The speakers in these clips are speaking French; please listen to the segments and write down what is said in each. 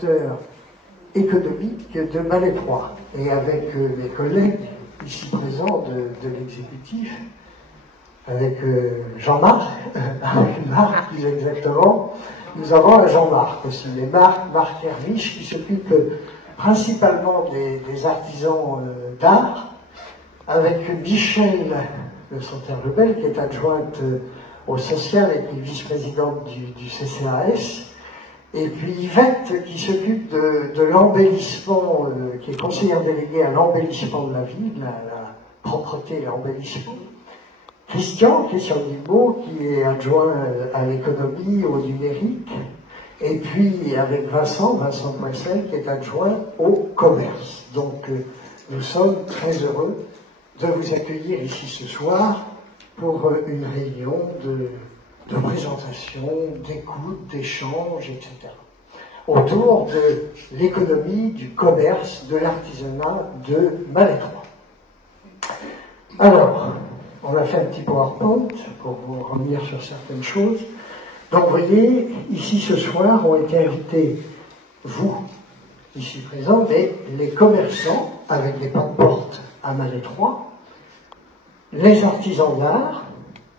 acteur économique de Malétroit. Et avec mes collègues ici présents de l'exécutif, avec Jean-Marc, Marc plus exactement, nous avons un Jean-Marc aussi, mais Marc Hervich, qui s'occupe principalement des artisans d'art, avec Michel Le Sauterre-Lebel, qui est adjointe au social et qui est vice-présidente du CCAS, et puis Yvette, qui s'occupe de l'embellissement, qui est conseillère déléguée à l'embellissement de la ville, la propreté et l'embellissement. Christian Guilbault, qui est adjoint à l'économie, au numérique, et puis avec Vincent Poissel, qui est adjoint au commerce. Donc nous sommes très heureux de vous accueillir ici ce soir pour une réunion de présentation, d'écoute, d'échange, etc. autour de l'économie, du commerce, de l'artisanat de Malétroit. Alors, on a fait un petit PowerPoint pour vous revenir sur certaines choses. Donc, vous voyez, ici ce soir ont été invités, vous, ici présents, mais les commerçants avec les passe-portes à Malétroit, les artisans d'art,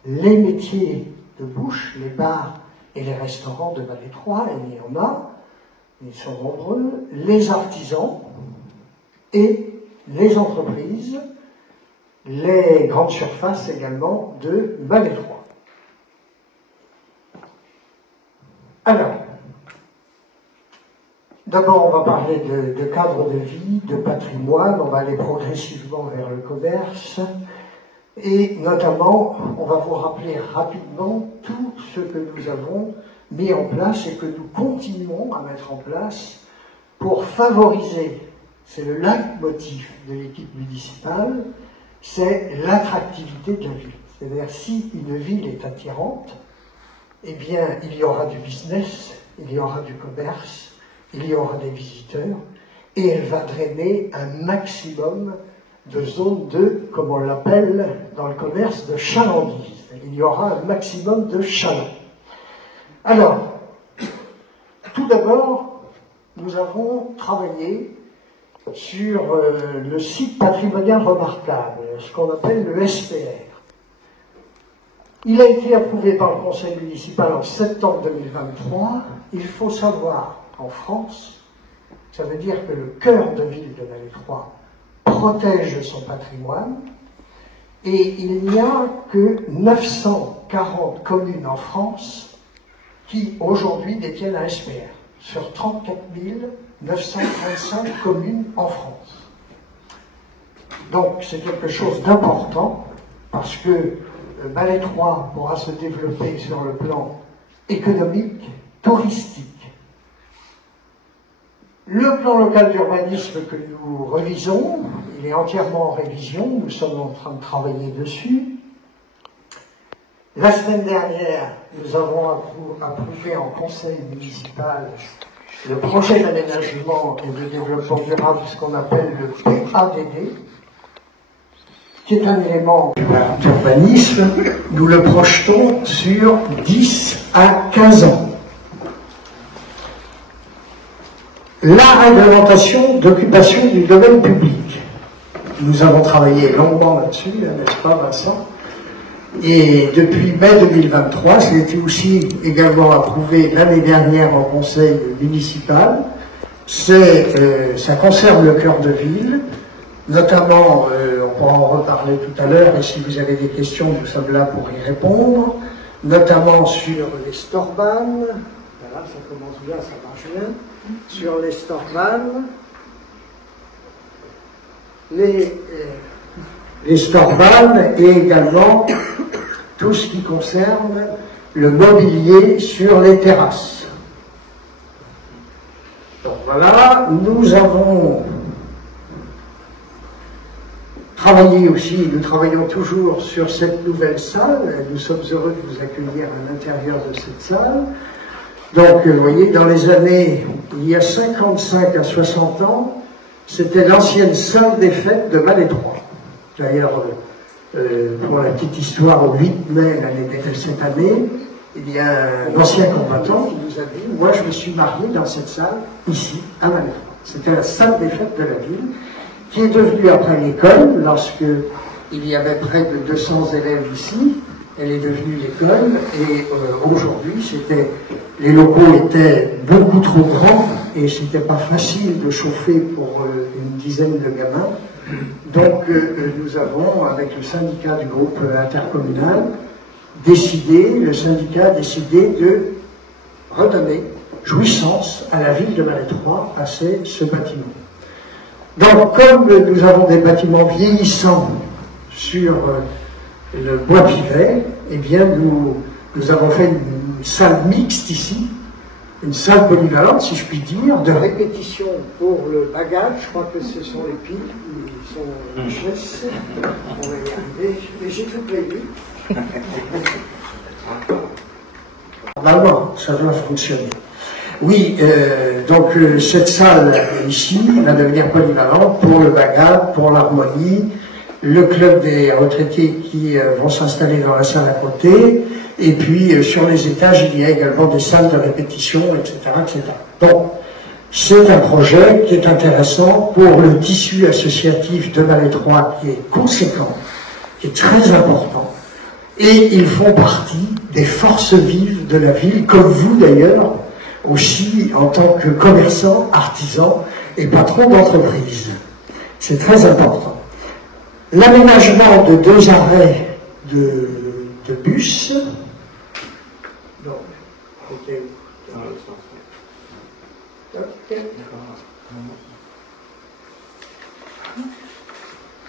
les métiers de bouche, les bars et les restaurants de Malétroit, et il y en a, ils sont nombreux, les artisans et les entreprises, les grandes surfaces également de Malétroit. Alors, d'abord on va parler de cadre de vie, de patrimoine, on va aller progressivement vers le commerce, et notamment, on va vous rappeler rapidement tout ce que nous avons mis en place et que nous continuons à mettre en place pour favoriser, c'est le leitmotiv de l'équipe municipale, c'est l'attractivité de la ville. C'est-à-dire, si une ville est attirante, eh bien, il y aura du business, il y aura du commerce, il y aura des visiteurs, et elle va drainer un maximum de zones de, comme on l'appelle dans le commerce, de chalandise. Il y aura un maximum de chalands. Alors, tout d'abord, nous avons travaillé sur le site patrimonial remarquable, ce qu'on appelle le SPR. Il a été approuvé par le conseil municipal en septembre 2023. Il faut savoir qu'en France, ça veut dire que le cœur de ville de Malétroit protège son patrimoine, et il n'y a que 940 communes en France qui aujourd'hui détiennent un SPR, sur 34 935 communes en France. Donc c'est quelque chose d'important, parce que Malétroit pourra se développer sur le plan économique, touristique. Le plan local d'urbanisme que nous revisons, il est entièrement en révision, nous sommes en train de travailler dessus. La semaine dernière, nous avons approuvé en conseil municipal le projet d'aménagement et de développement durable, ce qu'on appelle le PADD, qui est un élément d'urbanisme. Nous le projetons sur 10 à 15 ans. La réglementation d'occupation du domaine public. Nous avons travaillé longuement là-dessus, n'est-ce pas, Vincent? Et depuis mai 2023, ça a été aussi également approuvé l'année dernière en conseil municipal. Ça concerne le cœur de ville, notamment, on pourra en reparler tout à l'heure, et si vous avez des questions, nous sommes là pour y répondre, notamment sur les Storban. Voilà, ça commence bien, ça marche bien. Sur les Storban, les Storban, et également tout ce qui concerne le mobilier sur les terrasses. Donc voilà, nous avons travaillé aussi, nous travaillons toujours sur cette nouvelle salle. Nous sommes heureux de vous accueillir à l'intérieur de cette salle. Donc, vous voyez, dans les années, il y a 55 à 60 ans, c'était l'ancienne salle des fêtes de Malétroit. D'ailleurs, pour la petite histoire, au 8 mai cette année, il y a un ancien combattant qui nous a dit, moi je me suis marié dans cette salle, ici, à Malétroit. C'était la salle des fêtes de la ville, qui est devenue après l'école, lorsque il y avait près de 200 élèves ici, elle est devenue l'école, et aujourd'hui, les locaux étaient beaucoup trop grands, et c'était pas facile de chauffer pour une dizaine de gamins. Donc nous avons, avec le syndicat du groupe intercommunal, le syndicat a décidé de redonner jouissance à la ville de Malétroit, à ce bâtiment. Donc, comme nous avons des bâtiments vieillissants sur le bois Pivet, eh bien, nous avons fait une salle mixte ici, une salle polyvalente, si je puis dire, de répétition pour le bagage. Je crois que ce sont les piles, ils sont HS. On va y arriver, mais j'ai tout prévu. Normalement, ça doit fonctionner. Oui, donc cette salle ici va devenir polyvalente pour le bagage, pour l'harmonie, le club des retraités qui vont s'installer dans la salle à côté, et puis sur les étages, il y a également des salles de répétition, etc., etc. Donc, c'est un projet qui est intéressant pour le tissu associatif de Malétroit, qui est conséquent, qui est très important, et ils font partie des forces vives de la ville, comme vous d'ailleurs, aussi en tant que commerçant, artisan et patron d'entreprise. C'est très important. L'aménagement de 2 arrêts de bus. Donc, okay.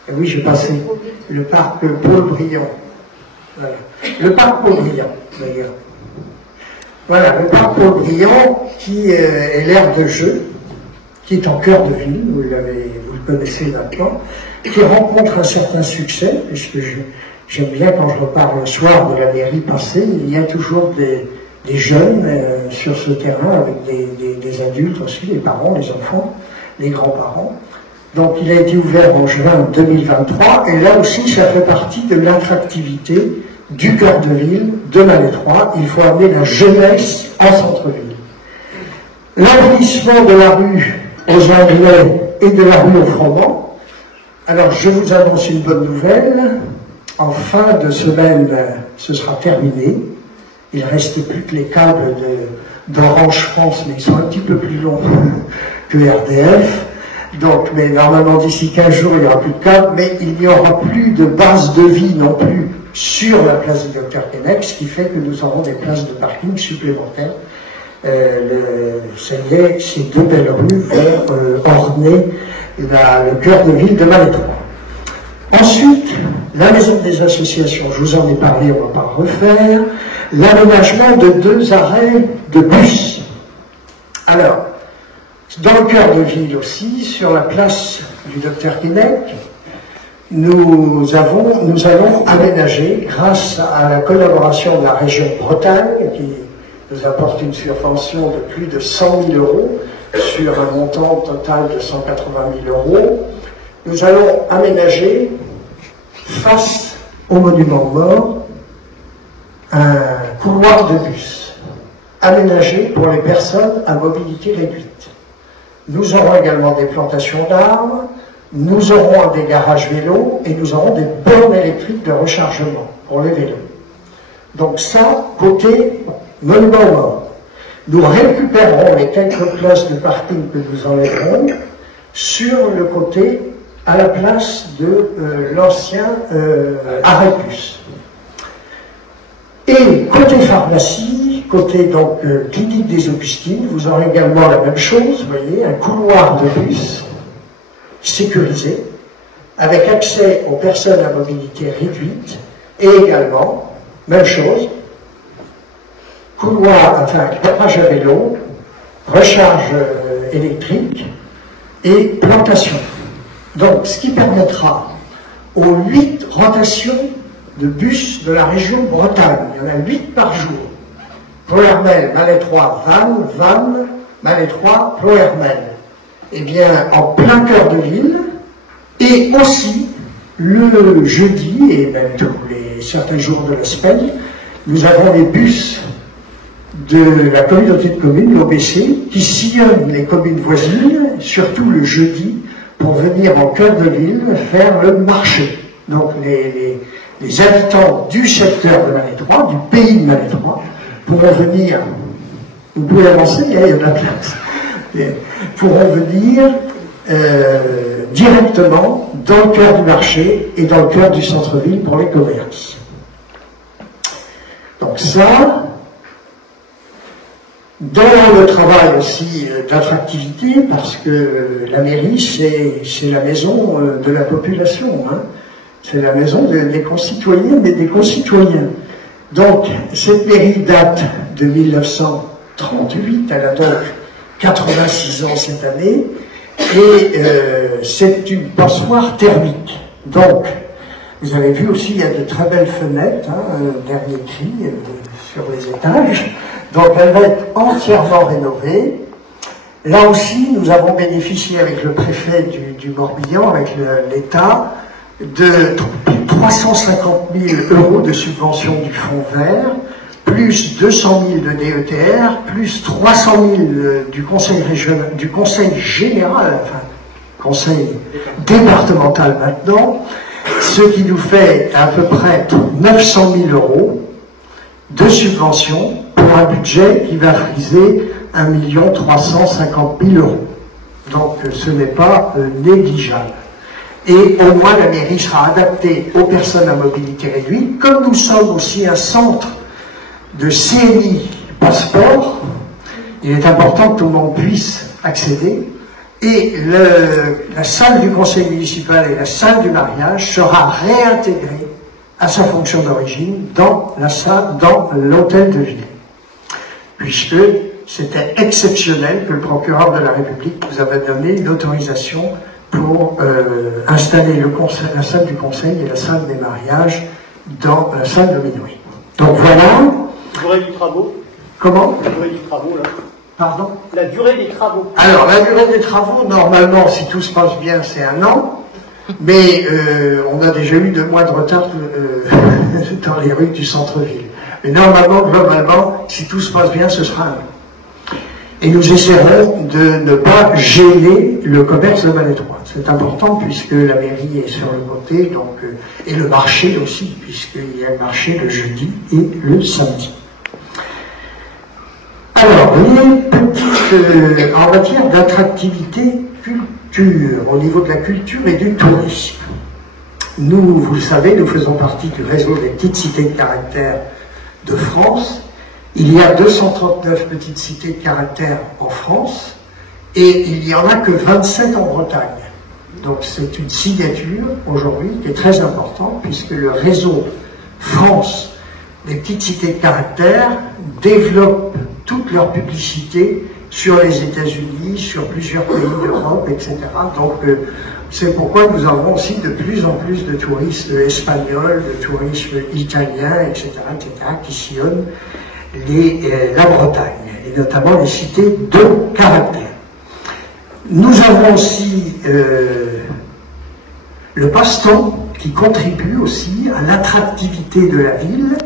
Et oui, j'ai passé le parc Paul-Briand. Voilà. Le parc Paul-Briand, d'ailleurs. Voilà, le parc Paul-Briand, qui est l'aire de jeu, qui est en cœur de ville, vous le connaissez maintenant, qui rencontre un certain succès, puisque j'aime bien quand je repars le soir de la mairie passée, il y a toujours des jeunes sur ce terrain, avec des adultes aussi, les parents, les enfants, les grands-parents. Donc il a été ouvert en juin 2023, et là aussi ça fait partie de l'attractivité du cœur de ville de Malétroit. Il faut amener la jeunesse en centre-ville. L'embellissement de la rue aux Anglais et de la rue aux Froment. Alors je vous annonce une bonne nouvelle. En fin de semaine, ce sera terminé. Il ne restait plus que les câbles d'Orange France, mais ils sont un petit peu plus longs que RDF. Donc, mais normalement d'ici 15 jours, il n'y aura plus de câbles, mais il n'y aura plus de base de vie non plus sur la place du Dr Keinec, ce qui fait que nous aurons des places de parking supplémentaires. Ces 2 belles rues vont orner le cœur de ville de Malétroit. Ensuite, la maison des associations, je vous en ai parlé, on ne va pas refaire. L'aménagement de 2 arrêts de bus. Alors, dans le cœur de ville aussi, sur la place du Dr Keinec, nous allons aménager, grâce à la collaboration de la région Bretagne, qui nous apporte une subvention de plus de 100 000 euros, sur un montant total de 180 000 euros, nous allons aménager, face au monument mort, un couloir de bus, aménagé pour les personnes à mobilité réduite. Nous aurons également des plantations d'arbres, nous aurons des garages vélos et nous aurons des bornes électriques de rechargement pour les vélos. Donc ça, côté monument mort. Nous récupérerons les quelques places de parking que nous enlèverons sur le côté, à la place de l'ancien arrêt bus. Et côté pharmacie, côté donc clinique des Augustines, vous aurez également la même chose, vous voyez, un couloir de bus sécurisé, avec accès aux personnes à mobilité réduite, et également, même chose, couloir, enfin, garage à vélo, recharge électrique et plantation. Donc, ce qui permettra aux 8 rotations de bus de la région Bretagne, il y en a 8 par jour, Ploërmel, Malétroit, Vannes, Malétroit, Ploërmel, eh bien, en plein cœur de ville, et aussi le jeudi, et même tous les certains jours de la semaine, nous avons les bus de la communauté de communes, l'OBC, qui sillonnent les communes voisines, surtout le jeudi, pour venir en cœur de ville faire le marché. Donc les habitants du secteur de Malétroit, du pays de Malétroit, pourront venir, vous pouvez avancer, il y a de la place, pourront venir directement dans le cœur du marché et dans le cœur du centre-ville pour les commerces. Donc ça, dans le travail aussi d'attractivité, parce que la mairie, c'est la maison de la population, hein. C'est la maison des concitoyens, mais des concitoyens. Donc, cette mairie date de 1938, elle a donc 86 ans cette année, et c'est une passoire thermique. Donc, vous avez vu aussi, il y a de très belles fenêtres, hein, dernier cri, sur les étages. Donc, elle va être entièrement rénovée. Là aussi, nous avons bénéficié avec le préfet du Morbihan, avec l'État, de 350 000 € de subvention du Fonds vert, plus 200 000 de DETR, plus 300 000 du conseil général, enfin, conseil départemental maintenant, ce qui nous fait à peu près 900 000 € de subvention pour un budget qui va friser 1 350 000 €. Donc ce n'est pas négligeable. Et au moins la mairie sera adaptée aux personnes à mobilité réduite, comme nous sommes aussi un centre de CNI passeport, il est important que tout le monde puisse accéder, et la salle du conseil municipal et la salle du mariage sera réintégrée à sa fonction d'origine dans l'hôtel de ville, puisque c'était exceptionnel que le procureur de la République nous avait donné une autorisation pour installer la salle du conseil et la salle des mariages dans la salle de minuit. Donc voilà. La durée des travaux. Comment? La durée des travaux, là. Pardon? La durée des travaux. Alors, la durée des travaux, normalement, si tout se passe bien, c'est 1 an. Mais on a déjà eu 2 mois de retard dans les rues du centre-ville. Mais normalement, globalement, si tout se passe bien, ce sera 1 an. Et nous essaierons de ne pas gêner le commerce de Malétroit. C'est important puisque la mairie est sur le côté, donc, et le marché aussi, puisqu'il y a le marché le jeudi et le samedi. Alors, les petites, en matière d'attractivité culture, au niveau de la culture et du tourisme. Nous, vous le savez, nous faisons partie du réseau des petites cités de caractère de France. Il y a 239 petites cités de caractère en France et il n'y en a que 27 en Bretagne. Donc c'est une signature aujourd'hui qui est très importante puisque le réseau France des petites cités de caractère développe toute leur publicité sur les États-Unis, sur plusieurs pays d'Europe, etc. Donc c'est pourquoi nous avons aussi de plus en plus de touristes espagnols, de touristes italiens, etc., qui sillonnent la Bretagne, et notamment les cités de caractère. Nous avons aussi le passe-temps qui contribue aussi à l'attractivité de la ville.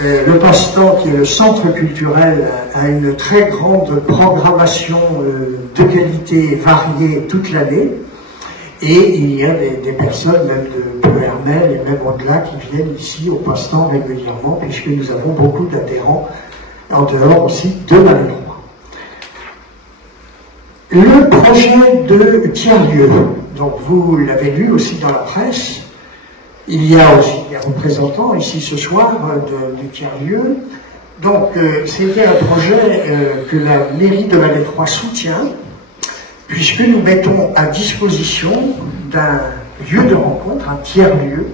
Le passe-temps, qui est le centre culturel, a une très grande programmation de qualité variée toute l'année. Et il y a des personnes, même de Hermel et même au-delà, qui viennent ici au passe-temps régulièrement, puisque nous avons beaucoup d'adhérents en dehors aussi de Malétroit. Le projet de tiers-lieu, donc vous l'avez lu aussi dans la presse, il y a aussi des représentants ici ce soir du tiers-lieu. Donc c'était un projet que la mairie de Malétroit soutient, puisque nous mettons à disposition d'un lieu de rencontre, un tiers-lieu,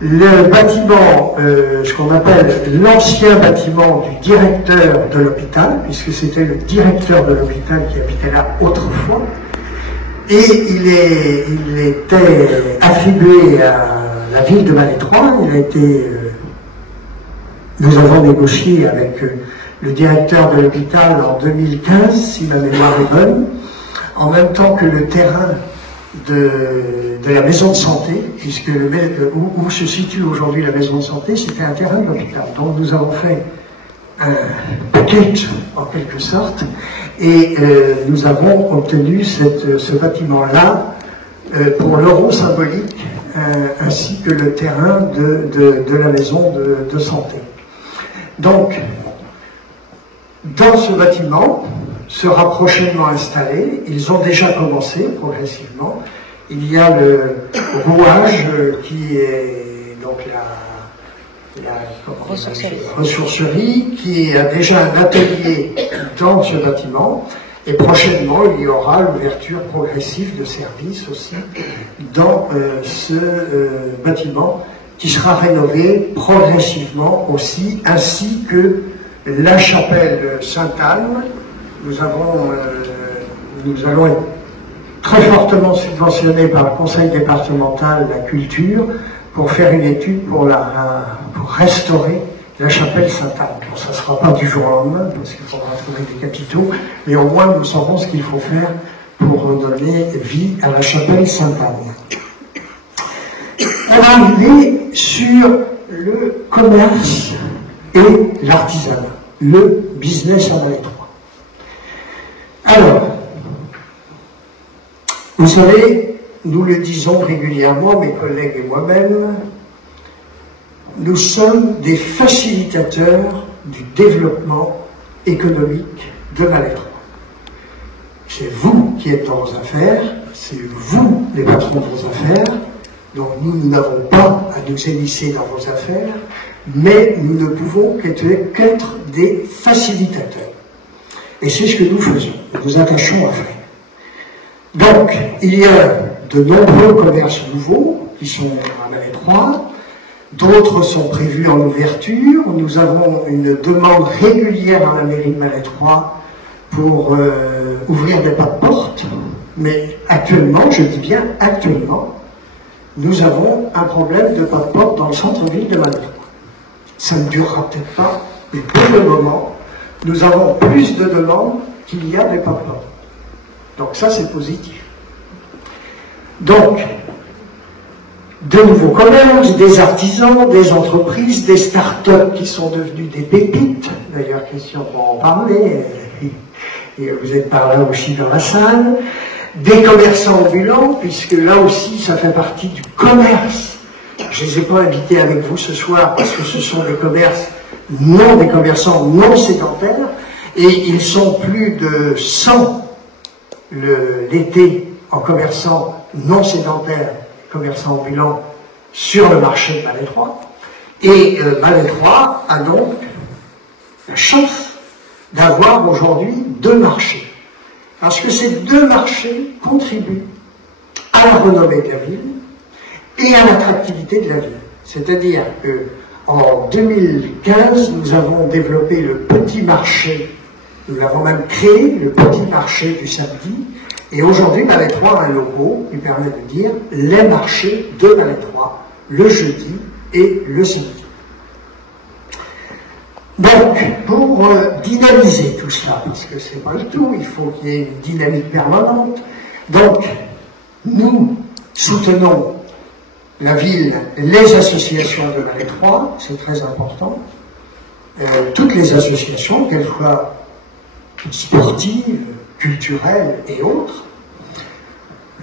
le bâtiment, ce qu'on appelle l'ancien bâtiment du directeur de l'hôpital, puisque c'était le directeur de l'hôpital qui habitait là autrefois, et il était attribué à la ville de Malétroit. Nous avons négocié avec le directeur de l'hôpital en 2015, si ma mémoire est bonne, en même temps que le terrain de la maison de santé, puisque où se situe aujourd'hui la maison de santé, c'était un terrain de l'hôpital. Donc nous avons fait un package, en quelque sorte, et nous avons obtenu ce bâtiment-là pour l'euro symbolique, ainsi que le terrain de la maison de santé. Donc, dans ce bâtiment sera prochainement installé, ils ont déjà commencé progressivement, il y a le rouage qui est donc la ressourcerie, qui a déjà un atelier dans ce bâtiment, et prochainement il y aura l'ouverture progressive de services aussi dans ce bâtiment qui sera rénové progressivement aussi, ainsi que la chapelle Sainte-Anne. Nous allons être très fortement subventionnés par le conseil départemental de la culture pour faire une étude pour restaurer la chapelle Sainte-Anne. Bon, ça ne sera pas du jour au lendemain, parce qu'il faudra trouver des capitaux, mais au moins nous saurons ce qu'il faut faire pour donner vie à la chapelle Sainte-Anne. On va arriver sur le commerce et l'artisanat, le business en Vallée 3. Alors, vous savez, nous le disons régulièrement, mes collègues et moi-même, nous sommes des facilitateurs du développement économique de Vallée 3. C'est vous qui êtes dans vos affaires, c'est vous les patrons de vos affaires, donc nous n'avons pas à nous émisser dans vos affaires, mais nous ne pouvons qu'être des facilitateurs. Et c'est ce que nous faisons, nous nous attachons à faire. Donc, il y a de nombreux commerces nouveaux qui sont à Vallée 3, d'autres sont prévus en ouverture. Nous avons une demande régulière dans la mairie de Vallée 3 pour ouvrir des pas de porte, mais actuellement, je dis bien actuellement, nous avons un problème de pas de porte dans le centre-ville de Vallée 3. Ça ne durera peut-être pas, mais pour le moment, nous avons plus de demandes qu'il y a de pas de porte. Donc ça, c'est positif. Donc, de nouveaux commerces, des artisans, des entreprises, des start-up qui sont devenus des pépites. D'ailleurs, Christian va en parler, et vous êtes par là aussi dans la salle. Des commerçants ambulants, puisque là aussi, ça fait partie du commerce. Je ne les ai pas invités avec vous ce soir, parce que ce sont des commerçants non sédentaires, et ils sont plus de 100 l'été en commerçants non sédentaires, commerçants ambulants sur le marché de Vallée 3. Et Vallée 3 a donc la chance d'avoir aujourd'hui 2 marchés. Parce que ces 2 marchés contribuent à la renommée de la ville et à l'attractivité de la ville. C'est-à-dire qu'en 2015, nous avons développé le petit marché. Nous l'avons même créé, le petit marché du samedi, et aujourd'hui, Vallée 3 a un logo qui permet de dire les marchés de Vallée 3, le jeudi et le samedi. Donc, pour dynamiser tout cela, parce que c'est pas le tout, il faut qu'il y ait une dynamique permanente, donc, nous soutenons la ville, les associations de Vallée 3, c'est très important, toutes les associations, qu'elles soient sportives, culturelles et autres.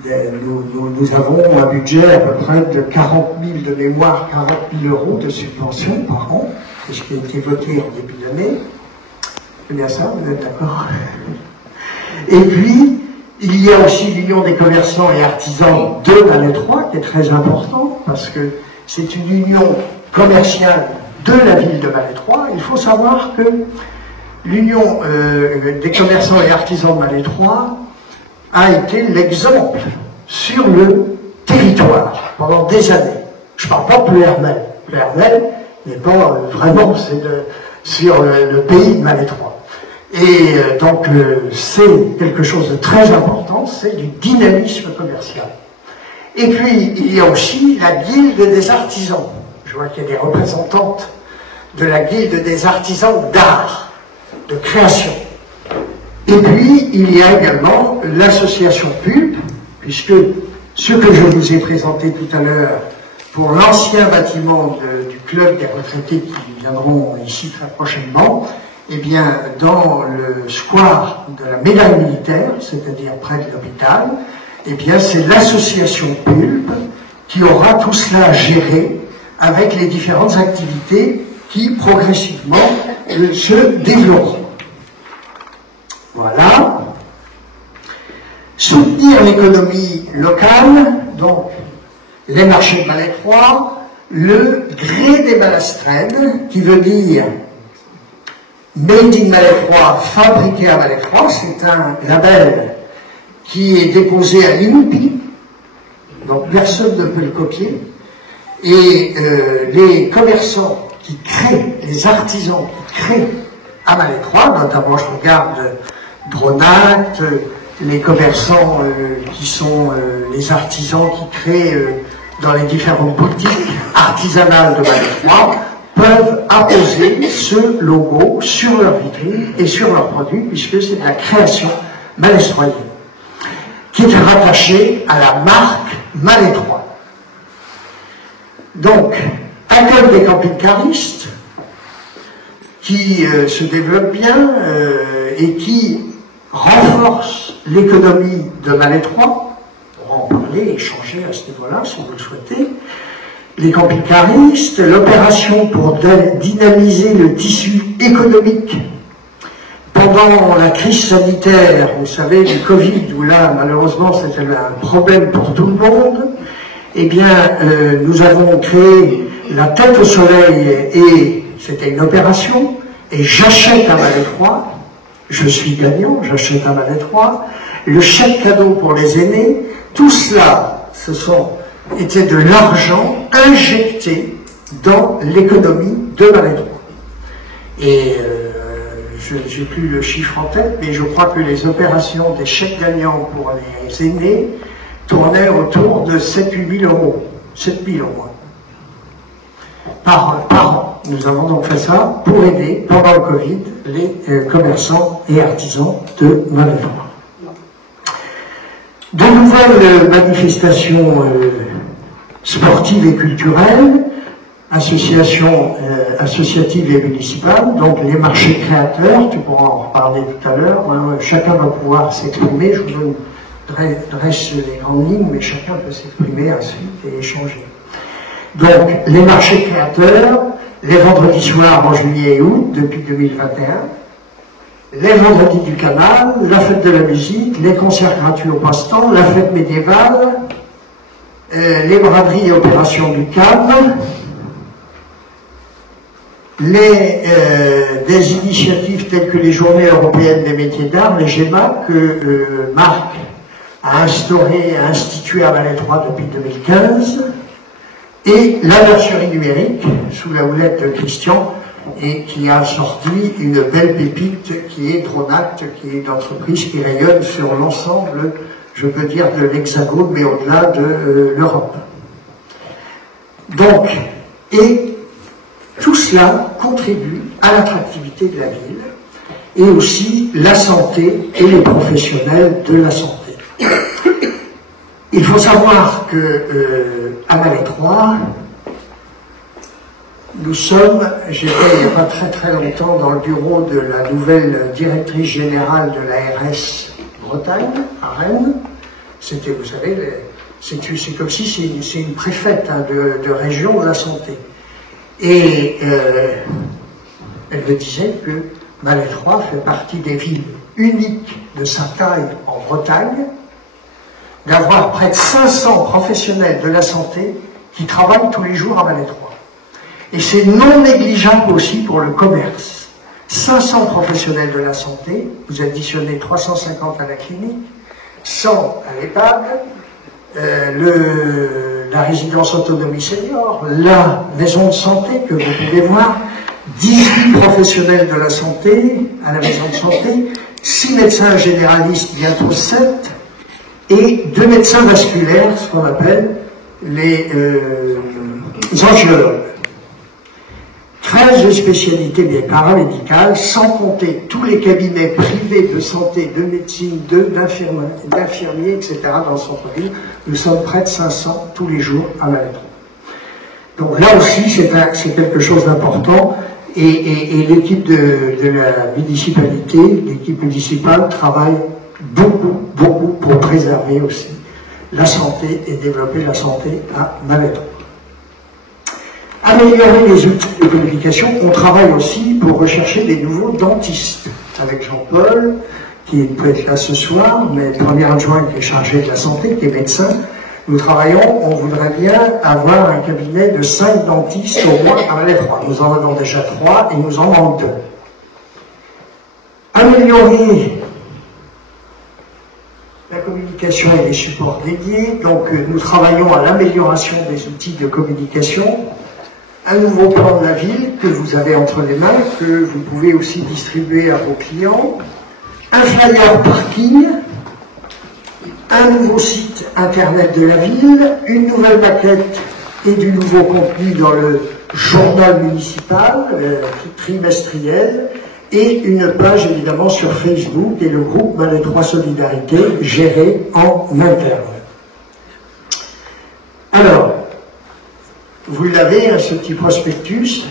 Nous avons un budget à peu près de 40 000 de mémoire, 40 000 euros de subventions par an, c'est ce qui a été voté en début d'année. C'est bien ça, vous êtes d'accord? Et puis, il y a aussi l'Union des commerçants et artisans de Vallée 3, qui est très important, parce que c'est une union commerciale de la ville de Vallée 3. Il faut savoir que l'Union des commerçants et artisans de Vallée 3 a été l'exemple sur le territoire pendant des années. Je ne parle pas de Pleuhermel. Pleuhermel n'est pas vraiment sur le pays de Vallée 3. Et donc c'est quelque chose de très important, c'est du dynamisme commercial. Et puis il y a aussi la guilde des artisans. Je vois qu'il y a des représentantes de la guilde des artisans d'art, de création. Et puis, il y a également l'association PULP, puisque ce que je vous ai présenté tout à l'heure pour l'ancien bâtiment du club des retraités qui viendront ici très prochainement, eh bien, dans le square de la médaille militaire, c'est-à-dire près de l'hôpital, eh bien, c'est l'association Pulpe qui aura tout cela à gérer avec les différentes activités qui, progressivement, se développeront. Voilà. Soutenir l'économie locale, donc les marchés de Malétroit, le gré des Balastrènes, qui veut dire Made in Malétroit, fabriqué à Malétroit, c'est un label qui est déposé à l'INPI, donc personne ne peut le copier, et les commerçants qui créent, les artisans qui créent à Malétroit, notamment je regarde Dronact, les commerçants qui sont les artisans qui créent dans les différentes boutiques artisanales de Malétroit, peuvent apposer ce logo sur leur vitrine et sur leurs produits, puisque c'est de la création malétroitienne, qui est rattachée à la marque Malétroit. Donc, accueil des camping-caristes, qui se développe bien et qui renforce l'économie de Malétroit. On va en parler, échanger à ce niveau-là, si vous le souhaitez. Les camping-caristes, l'opération pour dynamiser le tissu économique pendant la crise sanitaire, vous savez, du Covid, où là, malheureusement, c'était un problème pour tout le monde, eh bien, nous avons créé la tête au soleil et c'était une opération, et j'achète à Malétroit, je suis gagnant, j'achète à Malétroit, le chèque cadeau pour les aînés, tout cela, était de l'argent injecté dans l'économie de Malétroit. Et je n'ai plus le chiffre en tête, mais je crois que les opérations des chèques gagnants pour les aînés tournaient autour de 7 000 euros, 7 000 euros par an. Nous avons donc fait ça pour aider, pendant le Covid, les commerçants et artisans de Malétroit. De nouvelles manifestations sportives et culturelles, associations associatives et municipales, donc les marchés créateurs, tu pourras en reparler tout à l'heure, chacun va pouvoir s'exprimer, je vous dresse les grandes lignes, mais chacun peut s'exprimer ensuite et échanger. Donc, les marchés créateurs, les vendredis soirs en juillet et août, depuis 2021, les vendredis du canal, la fête de la musique, les concerts gratuits au passe-temps, la fête médiévale, les braderies et opérations du CAM, des initiatives telles que les Journées européennes des métiers d'art, les GEMA, que Marc a instauré et a institué à Malétroit depuis 2015, et la nurserie numérique, sous la houlette de Christian, et qui a sorti une belle pépite qui est Dronact, qui est une entreprise qui rayonne sur l'ensemble, je peux dire, de l'Hexagone, mais au-delà de l'Europe. Donc, et tout cela contribue à l'attractivité de la ville, et aussi la santé et les professionnels de la santé. Il faut savoir que à Malétroit, nous sommes, j'étais il n'y a pas très longtemps dans le bureau de la nouvelle directrice générale de l'ARS Bretagne, à Rennes. C'était, vous savez, c'est comme si c'est une préfète de région de la santé. Et elle me disait que Malétroit fait partie des villes uniques de sa taille en Bretagne, d'avoir près de 500 professionnels de la santé qui travaillent tous les jours à Malétroit. Et c'est non négligeable aussi pour le commerce. 500 professionnels de la santé, vous additionnez 350 à la clinique, 100 à l'EHPAD, la résidence autonomie senior, la maison de santé que vous pouvez voir, 18 professionnels de la santé à la maison de santé, 6 médecins généralistes, bientôt 7, et 2 médecins vasculaires, ce qu'on appelle les angiologues. 13 spécialités paramédicales, sans compter tous les cabinets privés de santé, de médecine, d'infirmiers, etc. dans le centre-ville. Nous sommes près de 500 tous les jours à Malais 3. Donc là aussi, c'est quelque chose d'important. Et l'équipe de la municipalité, l'équipe municipale, travaille beaucoup pour préserver aussi la santé et développer la santé à Malais 3. Améliorer les outils de communication, on travaille aussi pour rechercher des nouveaux dentistes. Avec Jean-Paul, qui ne peut être là ce soir, mais le premier adjoint qui est chargé de la santé, qui est médecin, nous travaillons, on voudrait bien avoir un cabinet de 5 dentistes au moins à Malais 3. Nous en avons déjà 3 et nous en manquons 2. Améliorer la communication et les supports dédiés, donc nous travaillons à l'amélioration des outils de communication. Un nouveau plan de la ville que vous avez entre les mains, que vous pouvez aussi distribuer à vos clients. Un flyer parking, un nouveau site internet de la ville, une nouvelle maquette et du nouveau contenu dans le journal municipal, trimestriel, et une page évidemment sur Facebook et le groupe Malais 3 Solidarité géré en interne. Alors, vous l'avez, ce petit prospectus.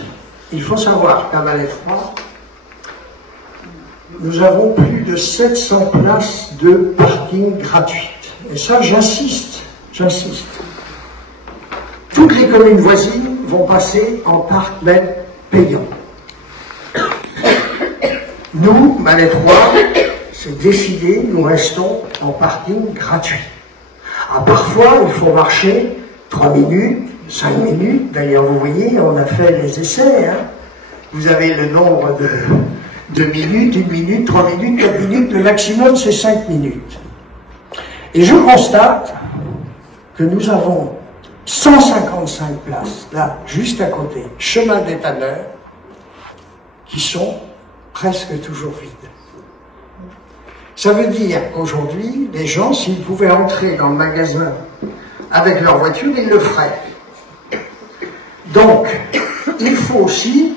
Il faut savoir qu'à Malais 3, nous avons plus de 700 places de parking gratuites. Et ça, j'insiste. Toutes les communes voisines vont passer en parc payant. Nous, Malais 3, c'est décidé, nous restons en parking gratuit. Parfois, il faut marcher 3 minutes, 5 minutes, d'ailleurs vous voyez, on a fait les essais, hein. Vous avez le nombre de minutes, 1 minute, 3 minutes, 4 minutes, le maximum c'est 5 minutes. Et je constate que nous avons 155 places, là, juste à côté, chemin des Tanneurs, qui sont presque toujours vides. Ça veut dire qu'aujourd'hui, les gens, s'ils pouvaient entrer dans le magasin avec leur voiture, ils le feraient. Donc, il faut aussi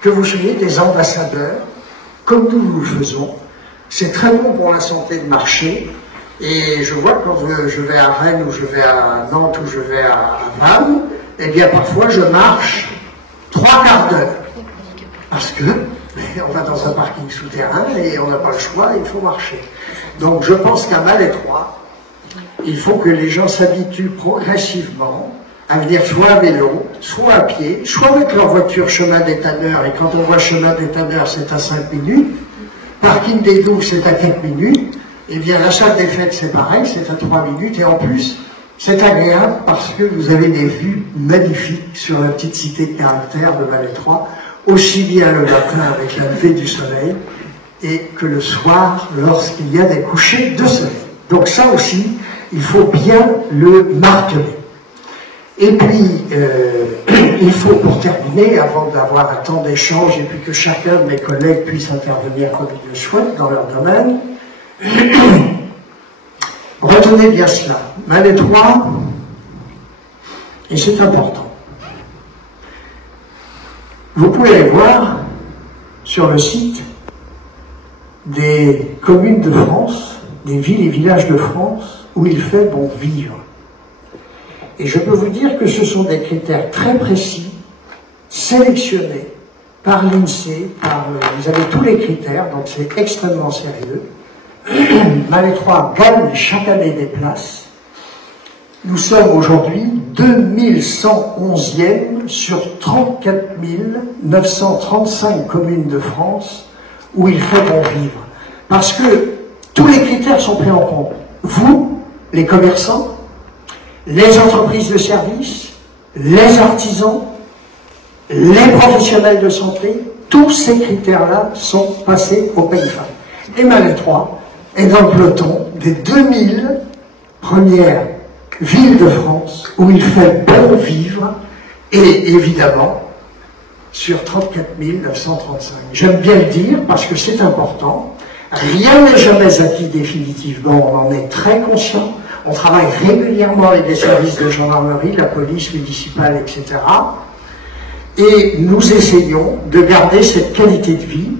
que vous soyez des ambassadeurs, comme nous le faisons. C'est très bon pour la santé de marcher. Et je vois que quand je vais à Rennes, ou je vais à Nantes, ou je vais à Vannes, eh bien parfois je marche 3 quarts d'heure. Parce que on va dans un parking souterrain et on n'a pas le choix, il faut marcher. Donc je pense qu'à Malais 3, il faut que les gens s'habituent progressivement à venir soit à vélo, soit à pied, soit avec leur voiture chemin des Tanneurs, et quand on voit chemin des Tanneurs, c'est à 5 minutes, parking des Douves, c'est à 4 minutes, et bien la salle des fêtes, c'est pareil, c'est à 3 minutes, et en plus, c'est agréable parce que vous avez des vues magnifiques sur la petite cité de caractère de Malais 3, aussi bien le matin avec la levée du soleil, et que le soir, lorsqu'il y a des couchers de soleil. Donc ça aussi, il faut bien le marteler. Et puis, il faut, pour terminer, avant d'avoir un temps d'échange et puis que chacun de mes collègues puisse intervenir comme il le souhaite dans leur domaine, retenez bien cela. Malais 3, et c'est important. Vous pouvez aller voir sur le site des communes de France, des villes et villages de France, où il fait bon vivre. Et je peux vous dire que ce sont des critères très précis, sélectionnés par l'INSEE, vous avez tous les critères, donc c'est extrêmement sérieux. Malais 3 gagne chaque année des places. Nous sommes aujourd'hui 2111e sur 34 935 communes de France où il fait bon vivre. Parce que tous les critères sont pris en compte. Vous, les commerçants, les entreprises de services, les artisans, les professionnels de santé, tous ces critères-là sont passés au peigne fin. Et Malais 3 est dans le peloton des 2000 premières villes de France où il fait bon vivre, et évidemment sur 34 935. J'aime bien le dire parce que c'est important. Rien n'est jamais acquis définitivement, on en est très conscient. On travaille régulièrement avec les services de gendarmerie, la police municipale, etc. Et nous essayons de garder cette qualité de vie.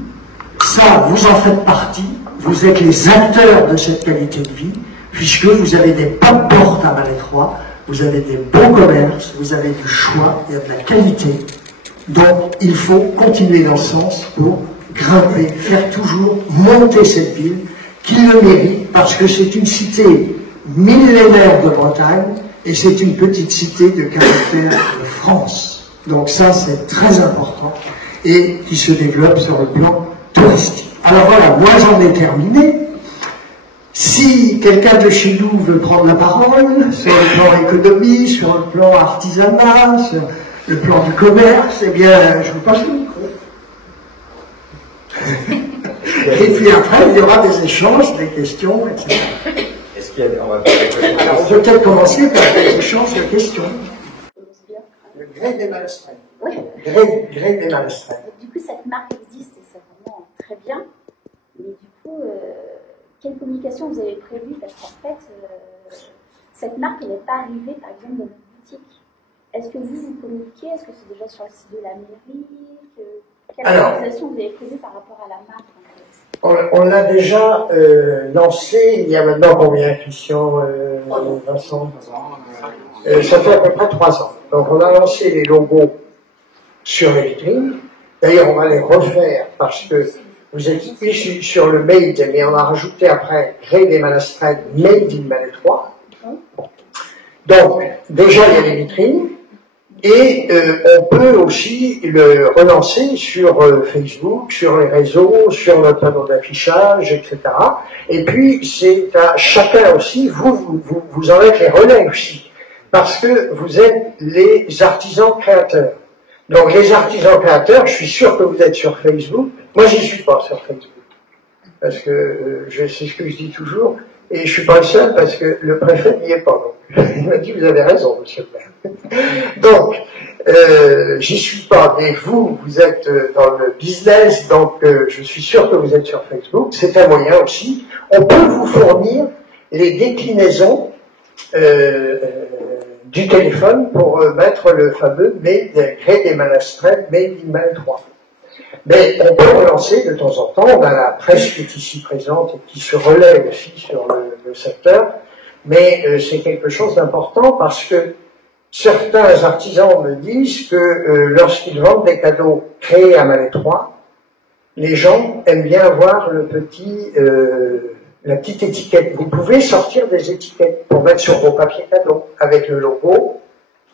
Ça, vous en faites partie. Vous êtes les acteurs de cette qualité de vie, puisque vous avez des bonnes portes à Malétroit, vous avez des bons commerces, vous avez du choix, il y a de la qualité. Donc, il faut continuer dans ce sens pour grimper, faire toujours monter cette ville, qui le mérite, parce que c'est une cité millénaire de Bretagne, et c'est une petite cité de caractère de France. Donc ça, c'est très important, et qui se développe sur le plan touristique. Alors voilà, moi j'en ai terminé. Si quelqu'un de chez nous veut prendre la parole, sur le plan économie, sur le plan artisanat, sur le plan du commerce, eh bien, je vous passe le micro. Et puis après, il y aura des échanges, des questions, etc. Est-ce qu'il y a... On va faire Alors, on peut peut-être commencer par des échanges de questions. Le grès des Malastreines. Oui. Grès des Malastreines. Du coup, cette marque existe et c'est vraiment très bien. Mais du coup, quelle communication vous avez prévue? Parce qu'en fait, cette marque n'est pas arrivée, par exemple, dans notre boutique. Est-ce que vous communiquez? Est-ce que c'est déjà sur le site de la mairie? Quelle organisation vous avez prévue par rapport à la marque en fait? On l'a déjà lancé il y a maintenant combien, Christian, Vincent? Ça fait à peu près 3 ans. Donc on a lancé les logos sur les vitrines. D'ailleurs, on va les refaire parce que vous êtes issus sur le Made, mais on a rajouté après Grès des Malastreines, Made in Malétroit. Donc, déjà, il y a les vitrines. Et on peut aussi le relancer sur Facebook, sur les réseaux, sur notre panneau d'affichage, etc. Et puis, c'est à chacun aussi, vous en êtes les relais aussi, parce que vous êtes les artisans créateurs. Donc, les artisans créateurs, je suis sûr que vous êtes sur Facebook. Moi, j'y suis pas sur Facebook, parce que c'est ce que je dis toujours, et je suis pas le seul, parce que le préfet n'y est pas. Donc, il m'a dit, vous avez raison, monsieur le maire. Donc, j'y suis pas, mais vous êtes dans le business, donc je suis sûr que vous êtes sur Facebook. C'est un moyen aussi. On peut vous fournir les déclinaisons du téléphone pour mettre le fameux Grès des Malastreines, Made in Malétroit. Mais on peut relancer de temps en temps, on a la presse qui est ici présente et qui se relaie aussi sur le secteur, mais c'est quelque chose d'important parce que certains artisans me disent que lorsqu'ils vendent des cadeaux créés à Malétroit, les gens aiment bien avoir la petite étiquette. Vous pouvez sortir des étiquettes pour mettre sur vos papiers cadeaux avec le logo,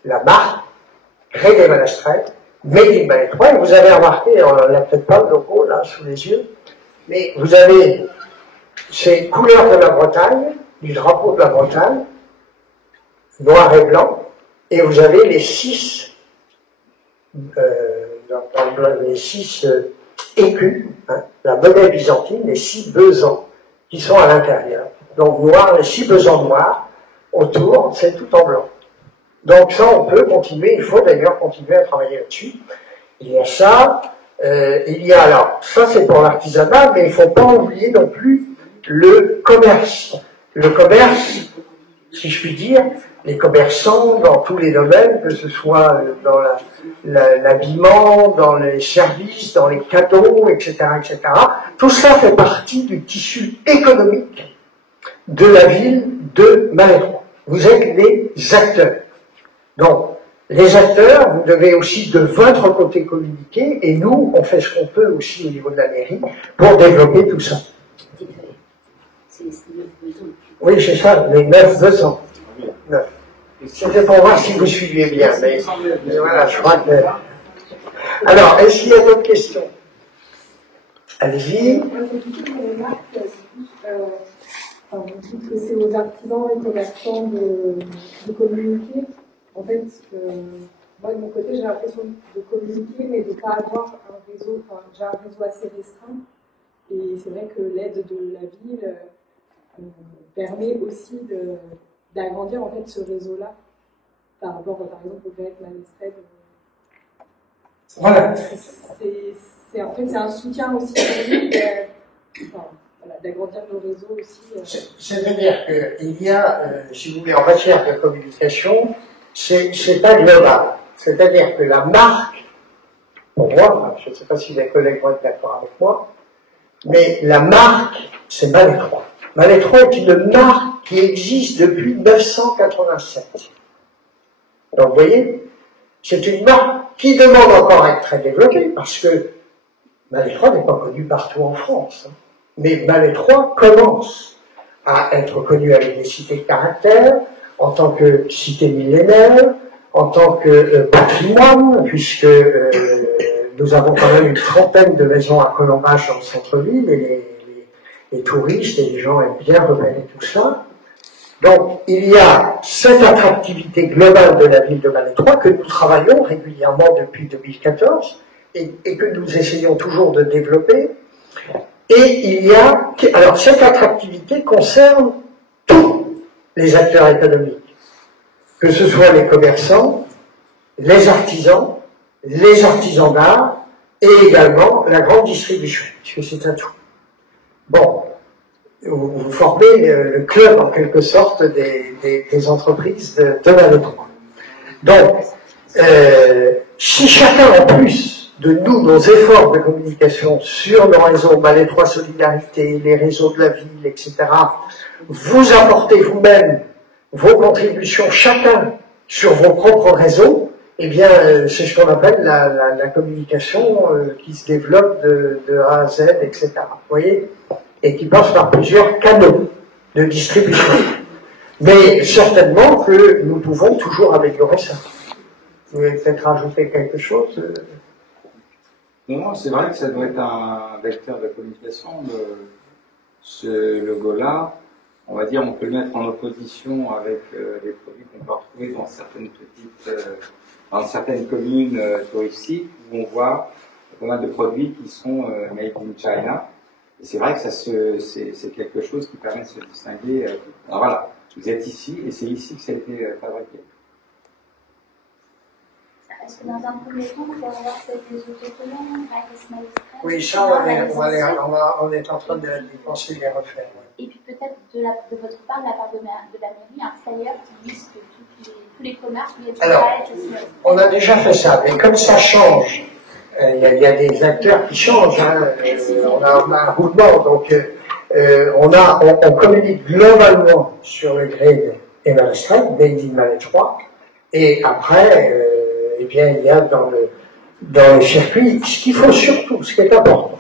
la marque, Grès des Malastreines, Made in Malétroit. Et vous avez remarqué, on n'a peut-être pas le logo là sous les yeux, mais vous avez ces couleurs de la Bretagne, du drapeau de la Bretagne, noir et blanc, et vous avez les 6 écus, hein, la monnaie byzantine, les 6 besants qui sont à l'intérieur. Donc noir, les 6 besants noirs, autour, c'est tout en blanc. Donc ça, on peut continuer, il faut d'ailleurs continuer à travailler là-dessus. Il y a ça, il y a alors, ça c'est pour l'artisanat, mais il ne faut pas oublier non plus le commerce. Le commerce, si je puis dire, les commerçants dans tous les domaines, que ce soit dans l'habillement, dans les services, dans les cadeaux, etc., etc. Tout ça fait partie du tissu économique de la ville de Malétroit. Vous êtes les acteurs. Donc, les acteurs, vous devez aussi de votre côté communiquer, et nous, on fait ce qu'on peut aussi au niveau de la mairie pour développer tout ça. Oui, c'est ça, les 9 200. 9. C'était pour voir si vous suiviez bien, mais voilà, je crois que... Alors, est-ce qu'il y a d'autres questions? Allez-y. Vous dites que c'est aux artisans et commerçants de communiquer. En fait, moi de mon côté, j'ai l'impression de communiquer, mais de ne pas avoir un réseau, j'ai un réseau assez restreint. Et c'est vrai que l'aide de la ville permet aussi d'agrandir en fait ce réseau-là par rapport, par exemple, au GREC, Malastreines. Voilà. En fait, c'est un soutien aussi d'agrandir nos réseaux aussi. C'est-à-dire qu'il y a, si vous voulez, en matière de communication, c'est pas global. C'est-à-dire que la marque pour moi, je ne sais pas si les collègues vont être d'accord avec moi, mais la marque, c'est Malais 3. Malais 3 est une marque qui existe depuis 1987. Donc vous voyez, c'est une marque qui demande encore à être très développée, parce que Malais 3 n'est pas connu partout en France. Mais Malais 3 commence à être connu avec des cités de caractère, en tant que cité millénaire, en tant que patrimoine, puisque nous avons quand même une trentaine de maisons à colombage dans le centre-ville, et les touristes et les gens aiment bien repérer tout ça. Donc, il y a cette attractivité globale de la ville de Malais 3 que nous travaillons régulièrement depuis 2014 et que nous essayons toujours de développer. Et il y a... Alors, cette attractivité concerne tous les acteurs économiques, que ce soit les commerçants, les artisans d'art et également la grande distribution, puisque c'est un tout. Bon, vous formez le club en quelque sorte des entreprises de Malais 3. Donc, si chacun en plus de nous, nos efforts de communication sur nos réseaux Malais 3 Solidarité, les réseaux de la ville, etc., vous apportez vous-même vos contributions chacun sur vos propres réseaux, eh bien, c'est ce qu'on appelle la communication qui se développe de A à Z, etc. Vous voyez ? Et qui passe par plusieurs canaux de distribution. Mais certainement que nous pouvons toujours améliorer ça. Vous voulez peut-être rajouter quelque chose ? Non, c'est vrai que ça doit être un vecteur de communication. Ce logo-là, on va dire, on peut le mettre en opposition avec les produits qu'on peut retrouver dans certaines communes touristiques où on voit pas mal de produits qui sont made in China. Et c'est vrai que c'est quelque chose qui permet de se distinguer. Alors voilà, vous êtes ici et c'est ici que ça a été fabriqué. Est-ce que dans un premier temps, on va avoir peut-être des autocollants avec des smileys crème? Oui, ça, on est en train de penser les refaire. Ouais. Et puis peut-être de votre part, de la part de la mairie, un flyer qui liste tous les commerces où il y a du smileys. On a déjà fait ça, mais comme ça change, il y a des acteurs qui changent, hein. On a un roulement, donc on communique globalement sur le grade Malais Strait, Made in Malais 3, et après, eh bien, il y a dans le circuit, ce qu'il faut surtout, ce qui est important.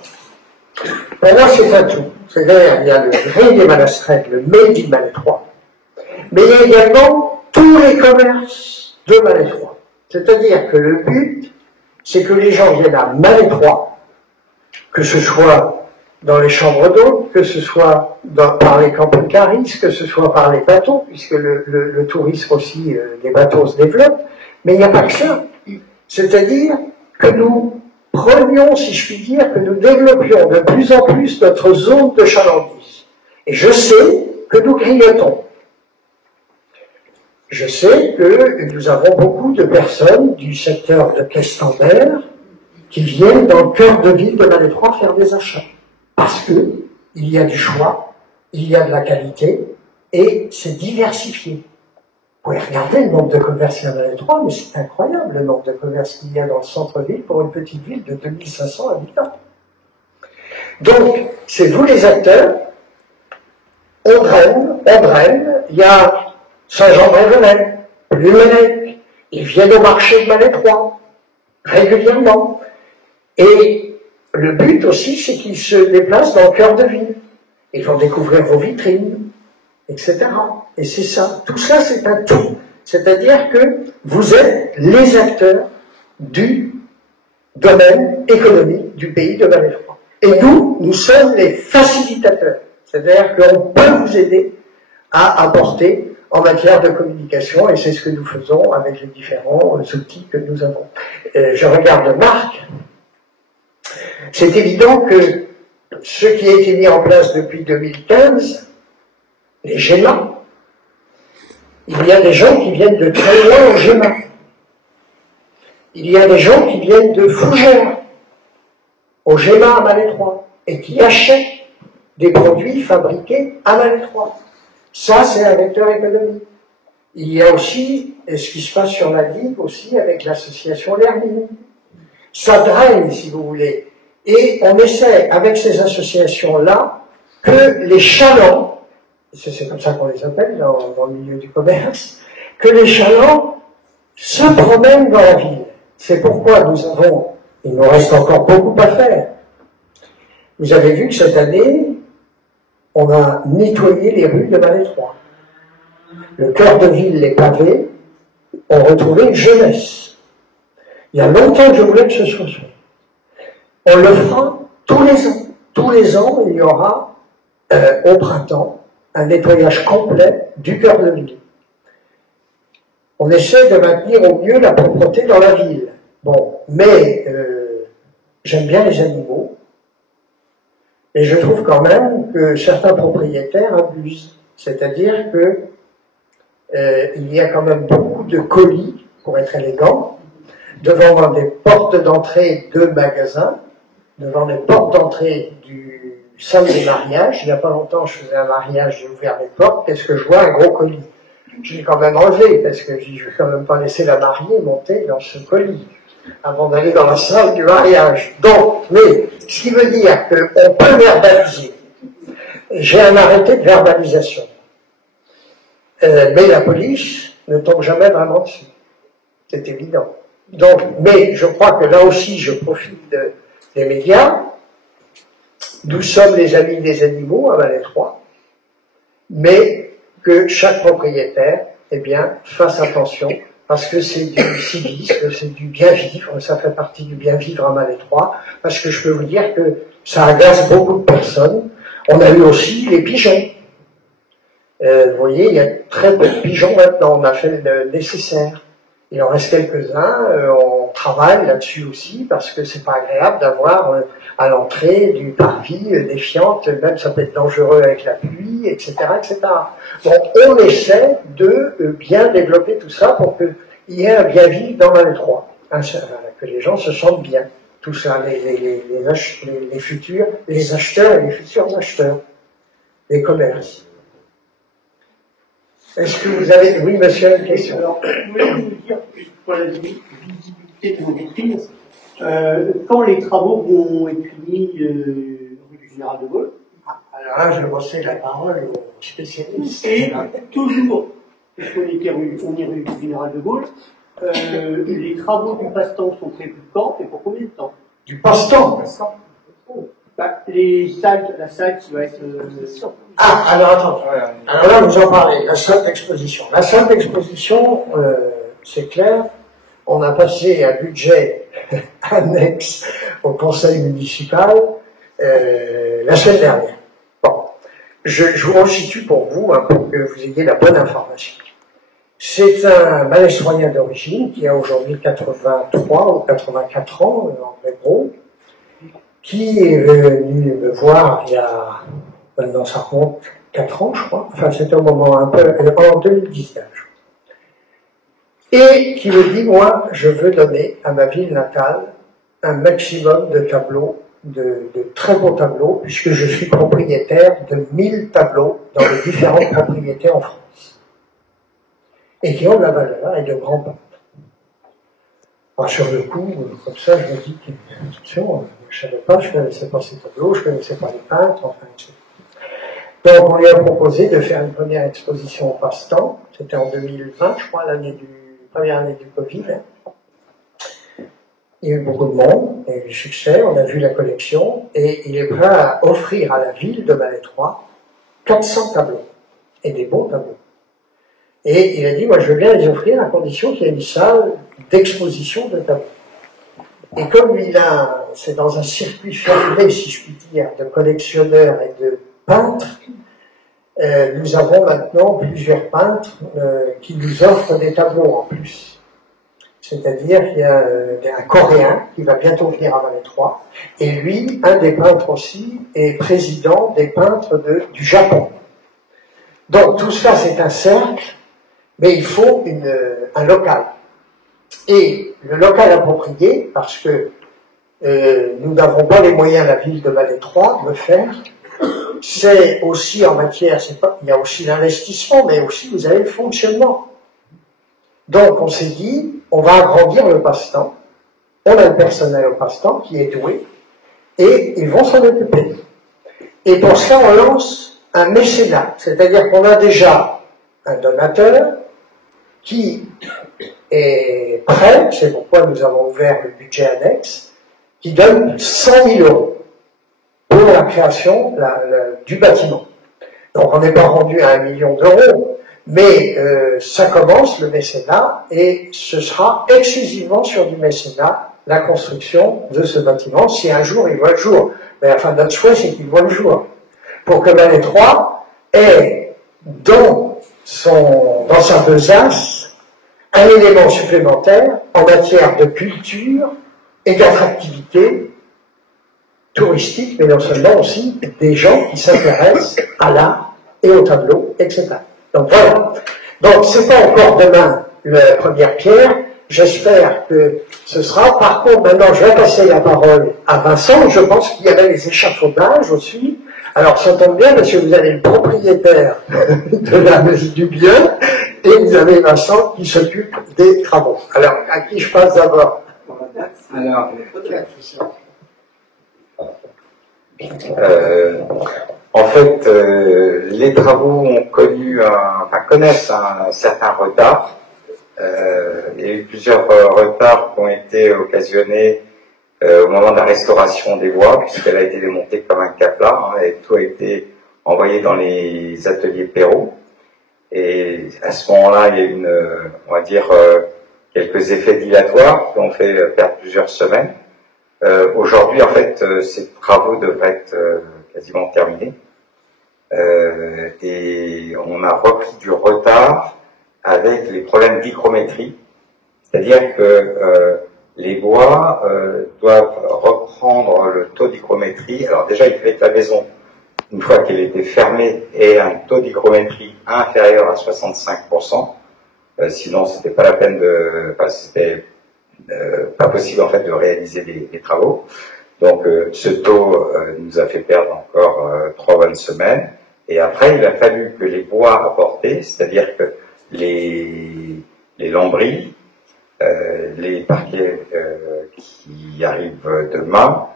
Maintenant, c'est un tout. C'est-à-dire, il y a le grade Malais Strait, le Made in Malais 3, mais il y a également tous les commerces de Malais 3. C'est-à-dire que le but, c'est que les gens viennent à Malais 3, que ce soit dans les chambres d'eau, que ce soit par les camping-caristes, que ce soit par les bateaux, puisque le tourisme aussi, les bateaux se développent, mais il n'y a pas que ça. C'est-à-dire que nous prenions, si je puis dire, que nous développions de plus en plus notre zone de chalandise. Et je sais que nous grignotons. Je sais que nous avons beaucoup de personnes du secteur de Questembert qui viennent dans le cœur de ville de Malais 3 faire des achats. Parce que il y a du choix, il y a de la qualité et c'est diversifié. Vous pouvez regarder le nombre de commerces à Malais 3, mais c'est incroyable le nombre de commerces qu'il y a dans le centre-ville pour une petite ville de 2500 habitants. Donc, c'est vous les acteurs, on draine, il y a Saint-Jean-Brévenel, Lumenec, ils viennent au marché de Malais 3, régulièrement. Et le but aussi, c'est qu'ils se déplacent dans le cœur de ville. Ils vont découvrir vos vitrines, etc. Et c'est ça. Tout ça, c'est un tout. C'est-à-dire que vous êtes les acteurs du domaine économique du pays de Malais 3. Et nous sommes les facilitateurs. C'est-à-dire qu'on peut vous aider à apporter en matière de communication, et c'est ce que nous faisons avec les différents outils que nous avons. Je regarde Marc. C'est évident que ce qui a été mis en place depuis 2015, les GEMA, il y a des gens qui viennent de très loin au GEMA. Il y a des gens qui viennent de Fougères, au GEMA à Malais 3, et qui achètent des produits fabriqués à Malais 3. Ça, c'est un vecteur économique. Il y a aussi ce qui se passe sur la digue aussi avec l'association L'Hermine. ça draine, si vous voulez. Et on essaie, avec ces associations-là, que les chalands, c'est comme ça qu'on les appelle dans le milieu du commerce, que les chalands se promènent dans la ville. C'est pourquoi il nous reste encore beaucoup à faire. Vous avez vu que cette année, on a nettoyé les rues de Malétroit. Le cœur de ville, les pavés, ont retrouvé une jeunesse. Il y a longtemps que je voulais que ce soit ça. On le fera tous les ans. Tous les ans, il y aura, au printemps, un nettoyage complet du cœur de ville. On essaie de maintenir au mieux la propreté dans la ville. Bon, mais j'aime bien les animaux, et je trouve quand même que certains propriétaires abusent. C'est-à-dire que il y a quand même beaucoup de colis, pour être élégant, devant des portes d'entrée de magasins, devant les portes d'entrée du salle des mariages. Il n'y a pas longtemps, je faisais un mariage, j'ai ouvert les portes, qu'est-ce que je vois? Un gros colis. Je l'ai quand même enlevé, parce que je ne vais quand même pas laisser la mariée monter dans ce colis, avant d'aller dans la salle du mariage. Donc, mais, ce qui veut dire qu'on peut verbaliser. J'ai un arrêté de verbalisation. Mais la police ne tombe jamais vraiment dessus. C'est évident. Donc, mais je crois que là aussi, je profite des médias. Nous sommes les amis des animaux à Malétroit, mais que chaque propriétaire, eh bien, fasse attention, parce que c'est du civisme, c'est du bien vivre, ça fait partie du bien vivre à Malétroit, parce que je peux vous dire que ça agace beaucoup de personnes. On a eu aussi les pigeons. Vous voyez, il y a très peu de pigeons maintenant, on a fait le nécessaire. Il en reste quelques-uns, on travaille là-dessus aussi, parce que c'est pas agréable d'avoir à l'entrée du parvis des fientes, même ça peut être dangereux avec la pluie, etc., etc. Donc on essaie de bien développer tout ça pour qu'il y ait un bien vivre dans Malétroit, que les gens se sentent bien. Tout ça, les futurs, les acheteurs et les futurs acheteurs, les commerces. Est-ce que vous avez... Oui, monsieur, une question. Alors, je voulais vous dire, pour la visibilité de vos vitrines, quand les travaux vont être finis rue du Général de Gaulle. Alors là, je laisse la parole aux spécialistes. Et toujours, puisqu'on est rue du Général de Gaulle, les travaux du passe-temps sont prévus quand et pour combien de temps? Du passe-temps. La salle qui va être... Alors attends. Alors là, vous en parlez, la salle d'exposition. La salle d'exposition, c'est clair, on a passé un budget annexe au conseil municipal la semaine dernière. Bon, je vous resitue pour vous, pour que vous ayez la bonne information. C'est un Malétroitien d'origine qui a aujourd'hui 83 ou 84 ans, en vrai gros, qui est venu me voir il y a, maintenant ça remonte 4 ans, je crois, enfin c'était au moment un peu, en 2019. Et qui me dit, moi, je veux donner à ma ville natale un maximum de tableaux, de très beaux tableaux, puisque je suis propriétaire de 1000 tableaux dans les différentes propriétés en France. Et qui ont de la valeur et de grands peintres. Alors sur le coup, comme ça, je me dis, attention, je ne savais pas, je ne connaissais pas ces tableaux, je ne connaissais pas les peintres, enfin, etc. Donc on lui a proposé de faire une première exposition au passe-temps, c'était en 2020, je crois, première année du Covid. Il y a eu beaucoup de monde, il y a eu du succès, on a vu la collection, et il est prêt à offrir à la ville de Malétroit 400 tableaux, et des beaux tableaux. Et il a dit, moi je veux bien les offrir à condition qu'il y ait une salle d'exposition de tableaux. Et comme c'est dans un circuit fermé, si je puis dire, de collectionneurs et de peintres, nous avons maintenant plusieurs peintres qui nous offrent des tableaux en plus. C'est-à-dire qu'il y a un Coréen qui va bientôt venir à Malétroit, et lui, un des peintres aussi, est président des peintres du Japon. Donc tout ça, c'est un cercle, mais il faut un local. Et le local approprié, parce que nous n'avons pas les moyens, la ville de Malétroit, de le faire, c'est aussi en matière, il y a aussi l'investissement, mais aussi vous avez le fonctionnement. Donc on s'est dit, on va agrandir le passe-temps, on a le personnel au passe-temps qui est doué, et ils vont s'en occuper. Et pour ça, on lance un mécénat, c'est-à-dire qu'on a déjà un donateur qui est prêt, c'est pourquoi nous avons ouvert le budget annexe, qui donne 100 000 € pour la création du bâtiment. Donc on n'est pas rendu à 1 million d'euros, mais ça commence, le mécénat, et ce sera exclusivement sur du mécénat, la construction de ce bâtiment, si un jour il voit le jour. Mais enfin, notre souhait, c'est qu'il voit le jour. Pour que Valais 3 ait dans sa besace un élément supplémentaire en matière de culture et d'attractivité touristique, mais non seulement aussi des gens qui s'intéressent à l'art et au tableau, etc. Donc voilà. Donc c'est pas encore demain la première pierre. J'espère que ce sera. Par contre, maintenant, je vais passer la parole à Vincent. Je pense qu'il y avait les échafaudages aussi. Alors, ça tombe bien parce que vous avez le propriétaire du bien et vous avez Vincent qui s'occupe des travaux. Alors, à qui je passe d'abord? Alors, en fait, les travaux ont connaissent un certain retard. Il y a eu plusieurs retards qui ont été occasionnés au moment de la restauration des voies, puisqu'elle a été démontée comme un capla, et tout a été envoyé dans les ateliers Perrault. Et à ce moment-là, il y a eu on va dire, quelques effets dilatoires qui ont fait perdre plusieurs semaines. Aujourd'hui, en fait, ces travaux devraient être quasiment terminés. Et on a repris du retard avec les problèmes d'hygrométrie. C'est-à-dire que les bois doivent reprendre le taux d'hygrométrie. Alors déjà, il fallait que la maison, une fois qu'elle était fermée, ait un taux d'hygrométrie inférieur à 65%. Sinon, c'était pas la peine c'était pas possible en fait de réaliser les travaux. Donc ce taux nous a fait perdre encore 3 bonnes semaines. Et après, il a fallu que les bois apportés, c'est-à-dire que les lambris, les parquets qui arrivent demain,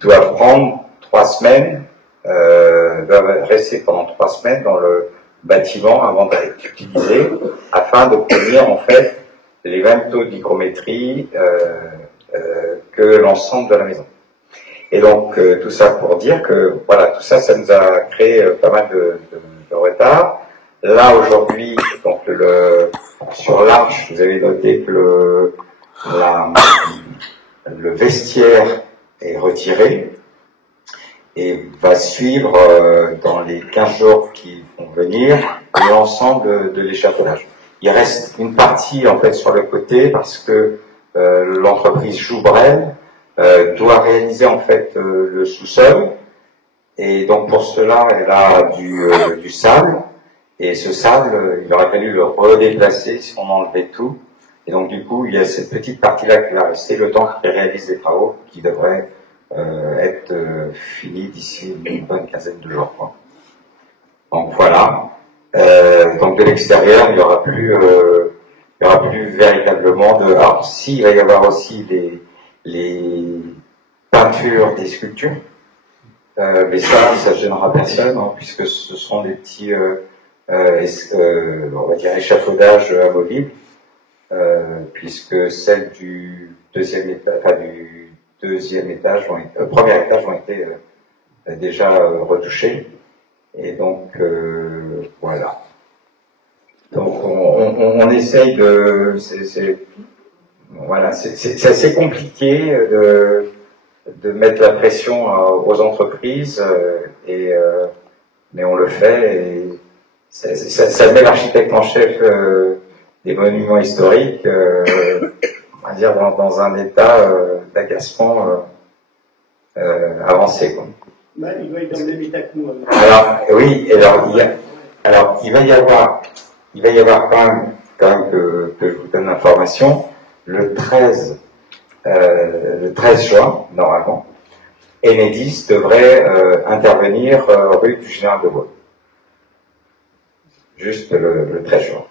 doivent prendre 3 semaines, doivent rester pendant 3 semaines dans le bâtiment avant d'être utilisés, afin d'obtenir en fait les mêmes taux d'hygrométrie que l'ensemble de la maison. Et donc tout ça pour dire que voilà, tout ça, ça nous a créé pas mal de retard. Là aujourd'hui, donc sur l'arche, vous avez noté que le vestiaire est retiré et va suivre dans les 15 jours qui vont venir l'ensemble de l'échafaudage. Il reste une partie en fait sur le côté parce que l'entreprise Joubrel doit réaliser en fait le sous-sol, et donc pour cela elle a du sable, et ce sable il aurait fallu le redéplacer si on enlevait tout, et donc du coup il y a cette petite partie là qui va rester le temps qu'il réalise les travaux qui devraient être finis d'ici une bonne quinzaine de jours, quoi. Donc voilà. Donc de l'extérieur il y aura plus véritablement de. Alors si, il va y avoir aussi les peintures des sculptures, mais ça gênera personne, hein, puisque ce sont des petits on va dire échafaudages amovibles, puisque celles du deuxième étage premier étage ont été déjà retouchées, et donc voilà. Donc on essaye de, voilà, c'est assez compliqué de mettre la pression aux entreprises, mais on le fait, et ça met l'architecte en chef des monuments historiques, on va dire dans un état d'agacement avancé, quoi. Bah, il doit être dans le même état que nous. Alors oui, il va y avoir quand même que je vous donne l'information, le 13 juin, normalement, Enedis devrait intervenir rue du Général de Gaulle. Juste le 13 juin.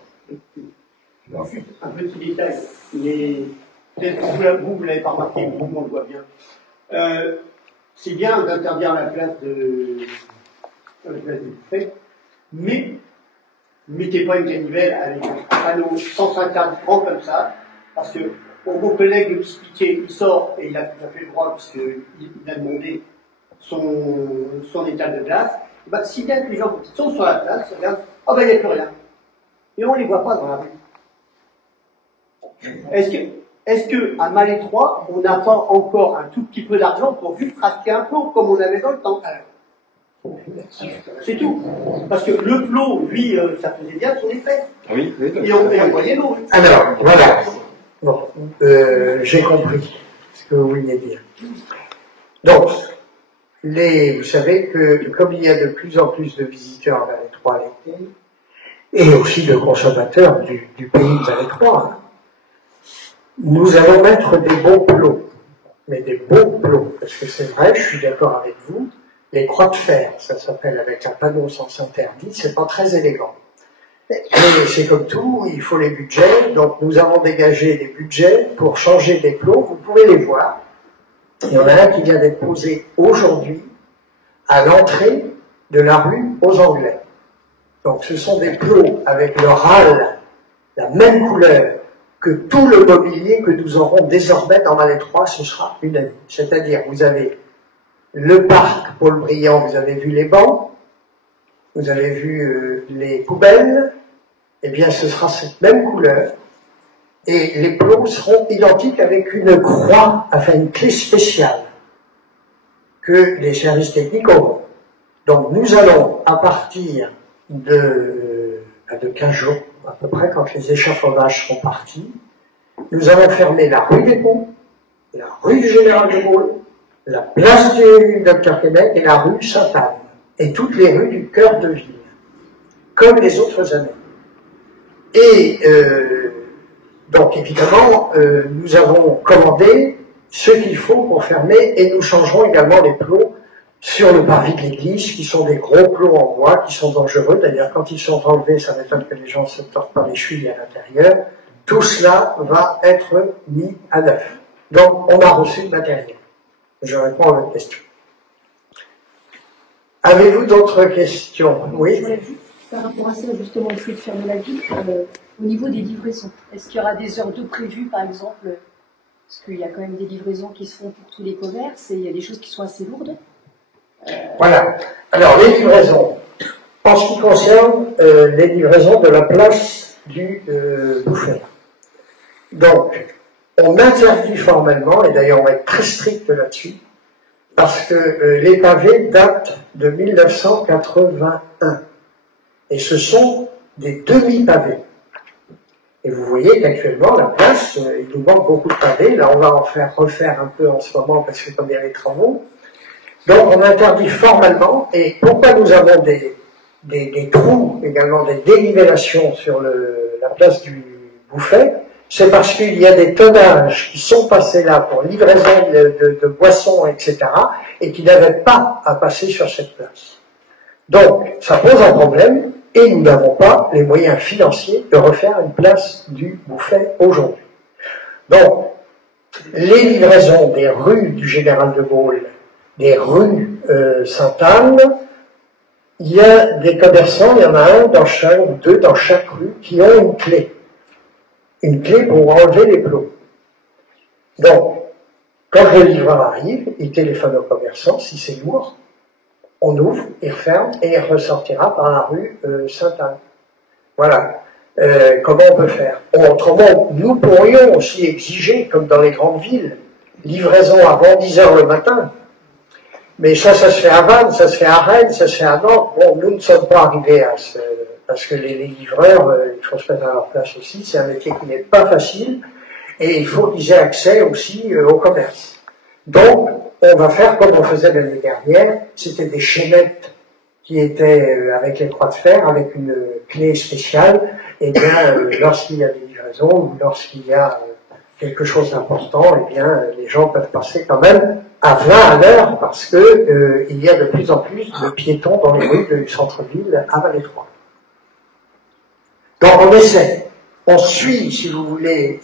Donc. Un petit détail, peut-être vous l'avez pas remarqué, mais nous on le voit bien. C'est bien d'interdire la place du buffet, mais mettez pas une canivelle avec un panneau 150 francs comme ça, parce que mon collègue l'expliquait, il sort et il a tout à fait le droit, puisqu'il a demandé son état de glace. Ben, si bien que les gens qui sont sur la place, ils regardent, ah ben il n'y a plus rien. Et on ne les voit pas dans la rue. Est-ce que à Malétroit, on n'a pas encore un tout petit peu d'argent pour juste racheter un plomb comme on avait dans le temps? C'est tout. Parce que le plomb, lui, ça faisait bien son effet. Oui, oui. Et on voyait l'eau. Alors, voilà. Bon, j'ai compris ce que vous vouliez dire. Donc, vous savez que comme il y a de plus en plus de visiteurs à Malétroit l'été, et aussi de consommateurs du pays de Malétroit, nous allons mettre des beaux plots. Mais des beaux plots. Parce que c'est vrai, je suis d'accord avec vous, les croix de fer, ça s'appelle avec un panneau sens interdit, c'est pas très élégant. Mais c'est comme tout, il faut les budgets, donc nous avons dégagé des budgets pour changer des plots, vous pouvez les voir. Il y en a un qui vient d'être posé aujourd'hui à l'entrée de la rue aux Anglais. Donc ce sont des plots avec le râle, la même couleur que tout le mobilier que nous aurons désormais dans Malétroit, ce sera unanime. C'est-à-dire, vous avez le parc Paul Briand, vous avez vu les bancs, vous avez vu les poubelles, eh bien ce sera cette même couleur, et les plots seront identiques avec une croix, enfin une clé spéciale, que les services techniques auront. Donc nous allons, à partir de 15 jours, à peu près, quand les échafaudages seront partis, nous allons fermer la rue des Ponts, la rue du Général de Gaulle, la place du Dr Québec et la rue Sainte-Anne, et toutes les rues du cœur de ville, comme les autres années. Et donc évidemment, nous avons commandé ce qu'il faut pour fermer, et nous changerons également les plots sur le parvis de l'église, qui sont des gros plots en bois, qui sont dangereux. D'ailleurs, quand ils sont enlevés, ça m'étonne que les gens se tordent par les chevilles à l'intérieur. Tout cela va être mis à neuf. Donc, on a reçu le matériel. Je réponds à votre question. Avez-vous d'autres questions? Oui. Par rapport à ça, justement, le fait de fermer la ville, au niveau des livraisons, est-ce qu'il y aura des heures de prévues, par exemple, parce qu'il y a quand même des livraisons qui se font pour tous les commerces, et il y a des choses qui sont assez lourdes. Voilà. Alors, les livraisons. En ce qui concerne les livraisons de la place du Bouffet. Donc, on interdit formellement, et d'ailleurs on va être très strict là-dessus, parce que les pavés datent de 1981. Et ce sont des demi-pavés. Et vous voyez qu'actuellement, la place, il nous manque beaucoup de pavés. Là, on va en refaire un peu en ce moment, parce que comme il y a les travaux. Donc, on interdit formellement. Et pourquoi nous avons des trous, également des dénivellations sur la place du Bouffet? C'est parce qu'il y a des tonnages qui sont passés là pour livraison de boissons, etc., et qui n'avaient pas à passer sur cette place. Donc, ça pose un problème, et nous n'avons pas les moyens financiers de refaire une place du Bouffet aujourd'hui. Donc, les livraisons des rues du Général de Gaulle, des rues Sainte-Anne, il y a des commerçants, il y en a un dans chaque, ou deux dans chaque rue, qui ont une clé. Une clé pour enlever les plots. Donc, quand le livreur arrive, il téléphone au commerçant, si c'est lourd, on ouvre, il referme, et il ressortira par la rue Sainte-Anne. Voilà. Comment on peut faire? Autrement, nous pourrions aussi exiger, comme dans les grandes villes, livraison avant 10 h le matin. Mais ça se fait à Vannes, ça se fait à Rennes, ça se fait à Nantes. Bon, nous ne sommes pas arrivés à ce... Parce que les livreurs, il faut se mettre à leur place aussi, c'est un métier qui n'est pas facile, et il faut qu'ils aient accès aussi au commerce. Donc, on va faire comme on faisait l'année dernière, c'était des chaînettes qui étaient avec les croix de fer, avec une clé spéciale, et bien, lorsqu'il y a des livraisons, ou lorsqu'il y a quelque chose d'important, eh bien, les gens peuvent passer quand même à 20 à l'heure, parce que il y a de plus en plus de piétons dans les rues du centre-ville à Malétroit. Donc on essaie, on suit, si vous voulez,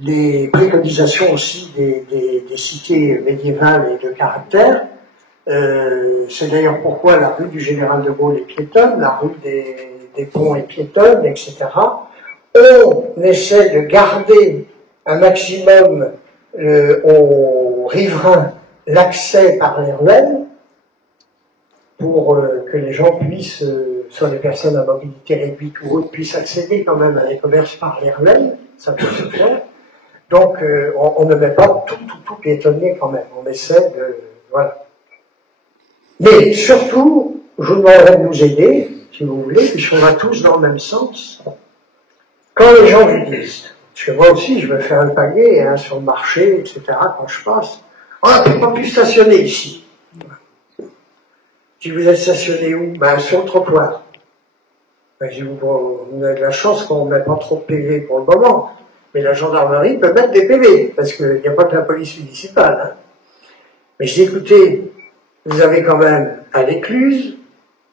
les préconisations aussi des cités médiévales et de caractère. C'est d'ailleurs pourquoi la rue du Général de Gaulle est piétonne, la rue des Ponts est piétonne, etc. On essaie de garder un maximum aux riverains l'accès par les ruelles pour que les gens puissent, soit les personnes à mobilité réduite ou autres, puissent accéder quand même à les commerces par les ruelles, ça peut se faire. Donc on ne met pas tout piétonnier quand même, on essaie de... Voilà. Mais surtout, je vous demanderai de nous aider, si vous voulez, puisqu'on va tous dans le même sens. Quand les gens vous disent, parce que moi aussi je veux faire un panier hein, sur le marché, etc., quand je passe, on n'a pas pu stationner ici. Si vous êtes stationné où? Ben, sur le trottoir. Ben, vous avez de la chance qu'on ne met pas trop de PV pour le moment, mais la gendarmerie peut mettre des PV, parce qu'il n'y a pas que la police municipale. Hein. Mais je dis, écoutez, vous avez quand même à l'Écluse,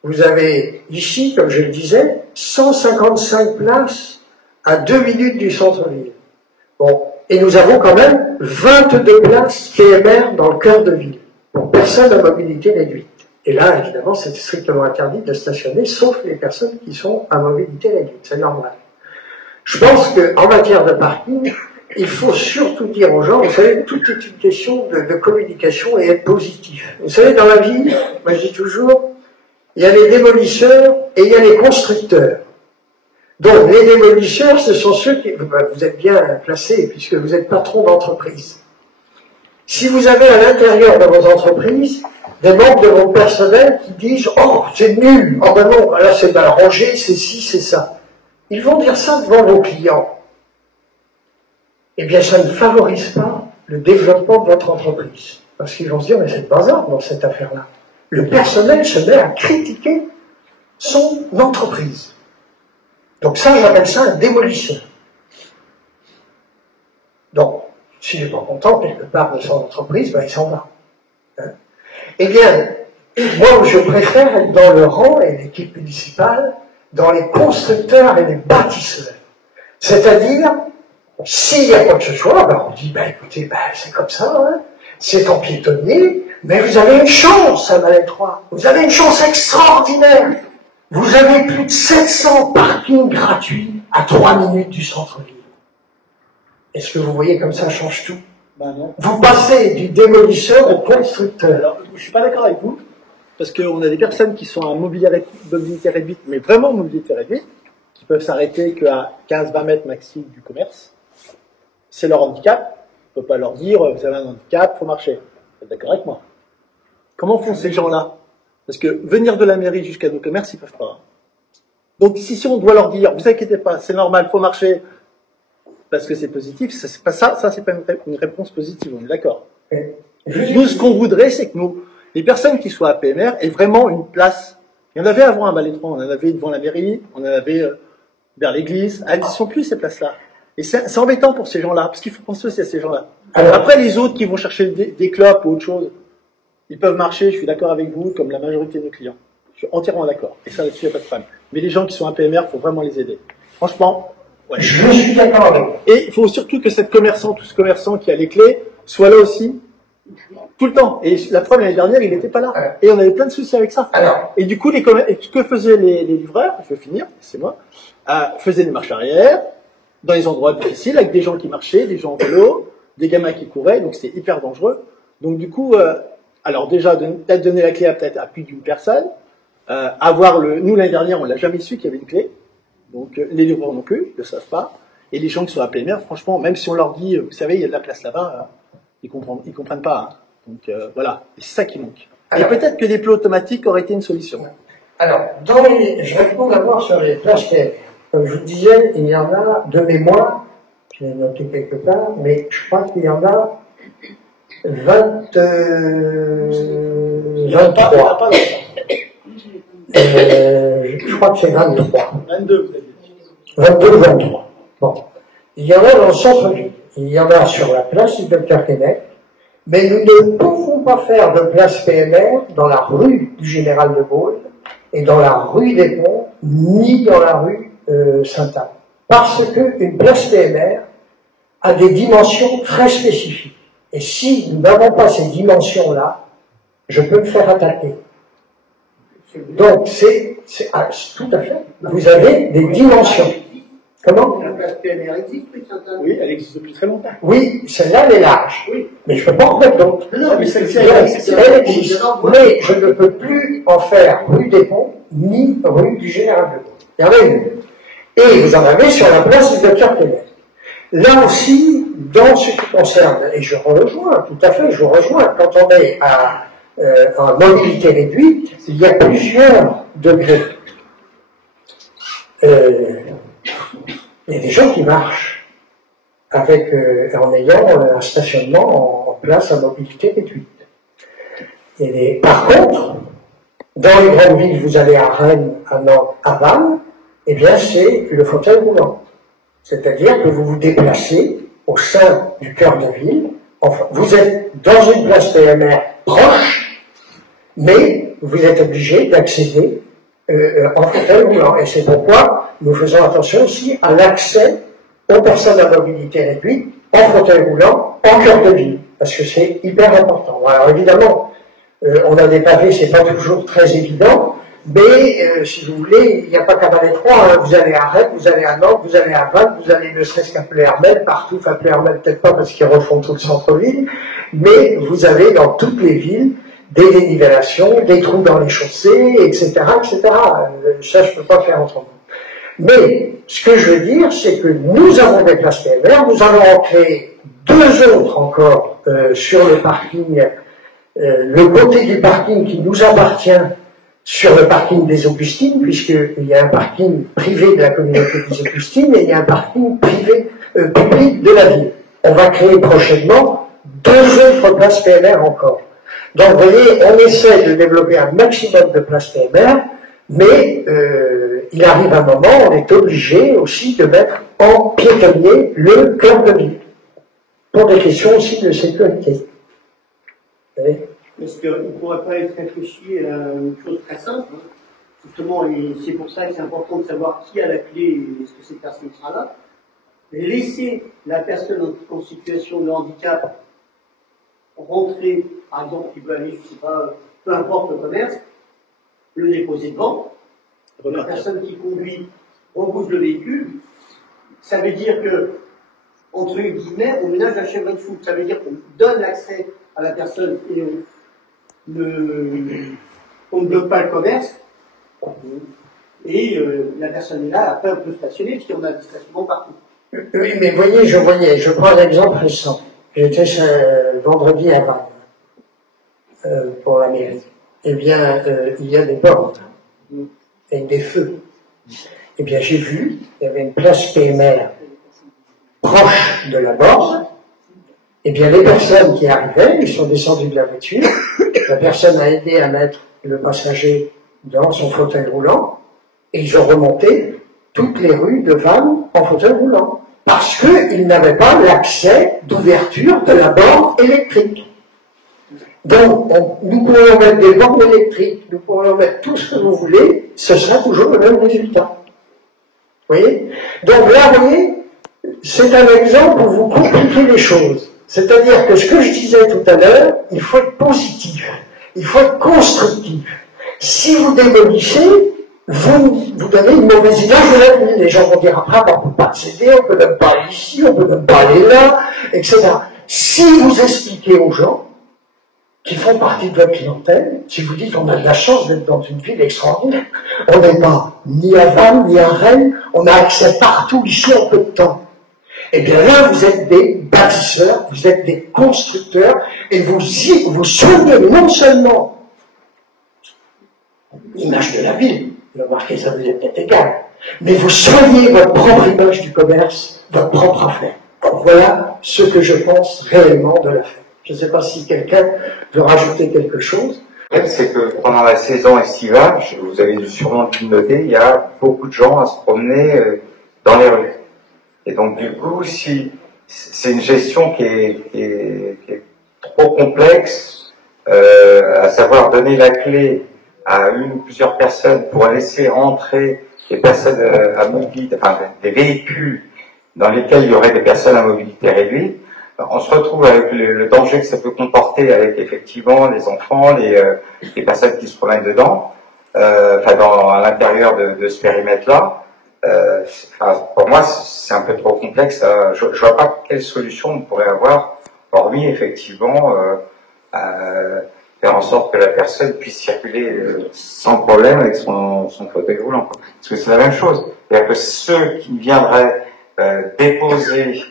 vous avez ici, comme je le disais, 155 places à 2 minutes du centre-ville. Bon, et nous avons quand même 22 places PMR dans le cœur de ville, pour personnes à mobilité réduite. Et là, évidemment, c'est strictement interdit de stationner, sauf les personnes qui sont à mobilité réduite, c'est normal. Je pense qu'en matière de parking, il faut surtout dire aux gens, vous savez, tout est une question de communication et être positif. Vous savez, dans la vie, moi je dis toujours, il y a les démolisseurs et il y a les constructeurs. Donc, les démolisseurs, ce sont ceux qui... Vous êtes bien placés, puisque vous êtes patron d'entreprise. Si vous avez à l'intérieur de vos entreprises des membres de vos personnels qui disent « Oh, c'est nul, oh ben non, là c'est mal rangé, c'est ci, c'est ça », ils vont dire ça devant vos clients. Eh bien, ça ne favorise pas le développement de votre entreprise. Parce qu'ils vont se dire « Mais c'est le bazar dans cette affaire-là ». Le personnel se met à critiquer son entreprise. Donc ça, j'appelle ça un démolisseur. Donc, s'il n'est pas content, quelque part de son entreprise, ben, il s'en va. Hein? Eh bien, moi, je préfère être dans le rang et l'équipe municipale, dans les constructeurs et les bâtisseurs. C'est-à-dire, s'il y a quoi que ce soit, ben, on dit, ben, écoutez, ben, c'est comme ça, hein? C'est en piétonnier, mais vous avez une chance à Malétroit. Vous avez une chance extraordinaire. Vous avez plus de 700 parkings gratuits à 3 minutes du centre-ville. Est-ce que vous voyez comme ça change tout? Ben non. Vous passez du démolisseur au constructeur. Alors, je ne suis pas d'accord avec vous, parce qu'on a des personnes qui sont à mobilité réduite, mais vraiment mobilité réduite, qui peuvent s'arrêter qu'à 15-20 mètres maxi du commerce. C'est leur handicap. On ne peut pas leur dire, vous avez un handicap, il faut marcher. Vous êtes d'accord avec moi? Comment font ces gens-là? Parce que venir de la mairie jusqu'à nos commerces, ils ne peuvent pas. Donc si on doit leur dire, vous inquiétez pas, c'est normal, il faut marcher, parce que c'est positif, c'est pas ça c'est pas une réponse positive, on est d'accord. Nous, ce qu'on voudrait, c'est que les personnes qui soient à PMR aient vraiment une place. Il y en avait avant à Malétroit, on en avait devant la mairie, on en avait vers l'église, elles ne sont plus ces places-là. Et c'est embêtant pour ces gens-là, parce qu'il faut penser aussi à ces gens-là. Après, les autres qui vont chercher des clopes ou autre chose, ils peuvent marcher, je suis d'accord avec vous, comme la majorité de nos clients. Je suis entièrement d'accord. Et ça, là-dessus, il n'y a pas de problème. Mais les gens qui sont à PMR, il faut vraiment les aider. Franchement, ouais. Je suis d'accord avec vous. Et il faut surtout que cette commerçant, tout ce commerçant qui a les clés, soit là aussi, tout le temps. Et la preuve, l'année dernière, il n'était pas là. Et on avait plein de soucis avec ça. Alors, et du coup, ce que faisaient les livreurs, je vais finir, c'est moi, faisaient des marches arrière, dans les endroits difficiles, avec des gens qui marchaient, des gens en vélo, des gamins qui couraient, donc c'était hyper dangereux. Donc du coup, alors déjà, peut-être donner la clé à plus d'une personne, nous l'année dernière, on l'a jamais su qu'il y avait une clé, donc les livreurs non plus, ils ne le savent pas, et les gens qui sont à PMR, franchement, même si on leur dit, vous savez, il y a de la place là-bas, ils comprennent pas. Hein. Donc voilà, et c'est ça qui manque. Alors, et peut-être que des plots automatiques auraient été une solution. Alors, je réponds d'abord sur les places PMR. Comme je vous disais, il y en a de mémoire, je l'ai noté quelque part, mais je crois qu'il y en a 23. Je crois que c'est 23. 22, vous avez dit. 22 ou 23. Bon. Il y en a dans le centre-ville. Il y en a sur la place du Dr Keinec, mais nous ne pouvons pas faire de place PMR dans la rue du Général de Gaulle et dans la rue des Ponts, ni dans la rue Sainte-Anne. Parce qu'une place PMR, a des dimensions très spécifiques. Et si nous n'avons pas ces dimensions-là, je peux me faire attaquer. Donc, tout à fait. Vous avez des dimensions. Comment? La place PNR existe, oui, Chantal. Oui, elle existe depuis très longtemps. Oui, celle-là, elle est large. Oui. Mais je ne peux pas en remettre d'autres. Non, mais celle-ci, Donc, elle existe. elle existe. Mais je ne peux plus en faire rue des Ponts, ni rue du Général de Gaulle. Il y en a une. Et vous en avez sur la place du Docteur Kenneth. Là aussi, dans ce qui concerne, et je rejoins, tout à fait, je vous rejoins, quand on est en mobilité réduite, il y a plusieurs degrés. Il y a des gens qui marchent avec, en ayant un stationnement en place à mobilité réduite. Par contre, dans les grandes villes, vous allez à Rennes, à Nantes, à Vannes, eh bien c'est le fauteuil roulant. C'est-à-dire que vous vous déplacez au sein du cœur de ville, enfin, vous êtes dans une place PMR proche, mais vous êtes obligé d'accéder en fauteuil roulant. Et c'est pourquoi nous faisons attention aussi à l'accès aux personnes à mobilité réduite en fauteuil roulant, en cœur de ville, parce que c'est hyper important. Alors évidemment, on a des pavés, c'est pas toujours très évident, mais si vous voulez, il n'y a pas qu'à Valais 3, hein. Vous allez à Rennes, vous allez à Nantes, vous allez à Vannes, vous allez ne serait-ce qu'à Pleyhermel, partout, enfin Pleyhermel peut-être pas parce qu'ils refont tout le centre-ville, mais vous avez dans toutes les villes des dénivellations, des trous dans les chaussées, etc., etc. Ça, je ne peux pas faire autrement. Mais ce que je veux dire, c'est que nous avons des places PMR, nous allons en créer 2 autres encore sur le parking, le côté du parking qui nous appartient sur le parking des Augustines, puisqu'il y a un parking privé de la communauté des Augustines et il y a un parking privé, public de la ville. On va créer prochainement 2 autres places PMR encore. Donc vous voyez, on essaie de développer un maximum de places PMR, mais il arrive un moment, on est obligé aussi de mettre en piétonnier le cœur de ville, pour des questions aussi de sécurité. Est-ce qu'il ne pourrait pas être réfléchi à une chose très simple, hein. Justement, et c'est pour ça que c'est important de savoir qui a la clé et est-ce que cette personne sera là. Laisser la personne en situation de handicap rentrer, par exemple, qui peut aller, je ne sais pas, peu importe le commerce, le déposer devant. La personne qui conduit rebouche le véhicule. Ça veut dire que, entre guillemets, on ménage la chèvre de fou. Ça veut dire qu'on donne l'accès à la personne et on ne bloque pas le commerce. Et la personne est là, après on peut stationner, parce qu'on a des stationnements partout. Oui, mais je prends un exemple récent. J'étais vendredi à Vannes pour la mairie. Eh bien, il y a des bornes et des feux. Eh bien, j'ai vu, il y avait une place PMR proche de la borne. Eh bien, les personnes qui arrivaient, ils sont descendus de la voiture. La personne a aidé à mettre le passager dans son fauteuil roulant et ils ont remonté toutes les rues de Vannes en fauteuil roulant. Parce qu'ils n'avaient pas l'accès d'ouverture de la borne électrique. Donc, nous pourrions mettre des bornes électriques, nous pourrions mettre tout ce que vous voulez, ce sera toujours le même résultat. Vous voyez? Donc là, vous voyez, c'est un exemple où vous compliquez les choses. C'est-à-dire que ce que je disais tout à l'heure, il faut être positif, il faut être constructif. Si vous démolissez, vous donnez une mauvaise image de la ville. Les gens vont dire après, on ne peut pas accéder, on ne peut même pas aller ici, on ne peut même pas aller là, etc. Si vous expliquez aux gens qui font partie de votre clientèle, si vous dites on a de la chance d'être dans une ville extraordinaire, on n'est pas ni à Vannes, ni à Rennes, on a accès partout ici en peu de temps. Eh bien là, vous êtes des bâtisseurs, vous êtes des constructeurs, et vous soignez non seulement l'image de la ville, le marqué ça vous est peut-être égal, mais vous soignez votre propre image du commerce, votre propre affaire. Donc voilà ce que je pense réellement de l'affaire. Je ne sais pas si quelqu'un veut rajouter quelque chose. Le fait, c'est que pendant la saison estivale, vous avez sûrement dû le noter, il y a beaucoup de gens à se promener dans les rues. Et donc du coup, si c'est une gestion qui est trop complexe, à savoir donner la clé à une ou plusieurs personnes pour laisser rentrer des personnes à mobilité, enfin des véhicules dans lesquels il y aurait des personnes à mobilité réduite, on se retrouve avec le danger que ça peut comporter avec effectivement les enfants, les personnes qui se promènent dedans, à l'intérieur de ce périmètre-là. Pour moi, c'est un peu trop complexe. Je vois pas quelle solution on pourrait avoir, hormis effectivement faire en sorte que la personne puisse circuler sans problème avec son fauteuil roulant. Parce que c'est la même chose. C'est-à-dire que ceux qui viendraient déposer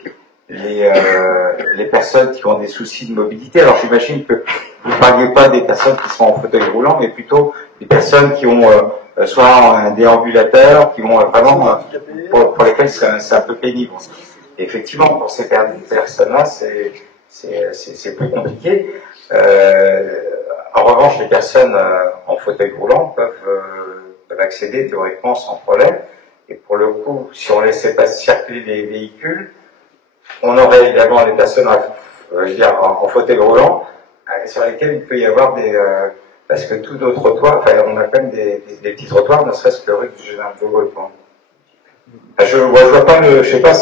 les personnes qui ont des soucis de mobilité, alors j'imagine que vous ne parliez pas des personnes qui sont en fauteuil roulant, mais plutôt des personnes qui ont soit un déambulateur, qui vont vraiment pour lesquelles c'est un peu pénible. Et effectivement, pour ces personnes-là, c'est plus compliqué. En revanche, les personnes en fauteuil roulant peuvent accéder théoriquement sans problème. Et pour le coup, si on laissait pas circuler les véhicules, on aurait également les personnes, en fauteuil roulant, sur lesquelles il peut y avoir parce que tous nos trottoirs, on a quand même des petits trottoirs, ne serait-ce que rue du Général de Gaulle. Je vois pas je sais pas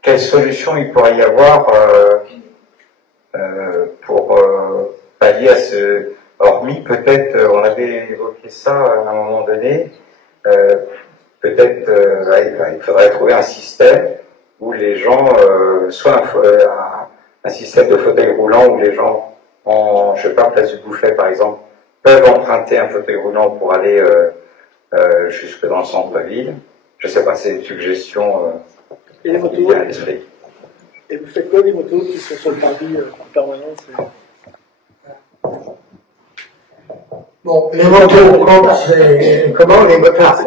quelle solution il pourrait y avoir pour pallier à hormis peut-être, on avait évoqué ça à un moment donné, peut-être il faudrait trouver un système où les gens, soit un système de fauteuil roulant où les gens je sais pas, place du Bouffet par exemple, peuvent emprunter un fauteuil roulant pour aller jusque dans le centre-ville. Je sais pas, c'est une suggestion et les motos, qui vient à l'esprit. Et vous faites quoi les motos qui sont sur le parvis en permanence Bon, les motos, comment les motards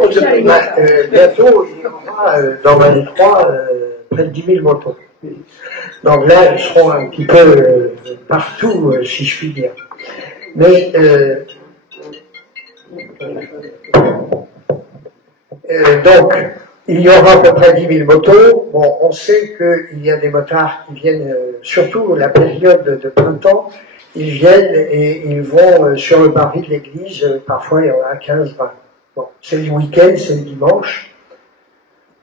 bientôt, il y aura dans 23 près de 10 000 motos. Donc là, ils seront un petit peu partout, si je puis dire. Mais donc, il y aura à peu près 10 000 motos. Bon, on sait qu'il y a des motards qui viennent, surtout la période de printemps, ils viennent et ils vont sur le parvis de l'église, parfois il y en a 15-20. Bon, c'est le week-end, c'est le dimanche.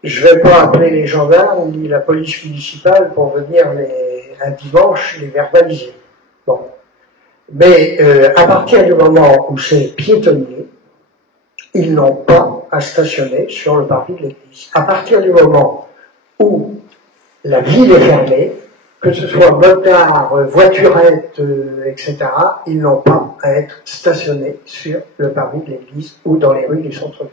Je ne vais pas appeler les gendarmes ni la police municipale pour venir un dimanche les verbaliser. Bon. Mais à partir du moment où c'est piétonnier, ils n'ont pas à stationner sur le parvis de l'église. À partir du moment où la ville est fermée, que ce soit motard, voiturette, etc., ils n'ont pas à être stationnés sur le parvis de l'église ou dans les rues du centre-ville.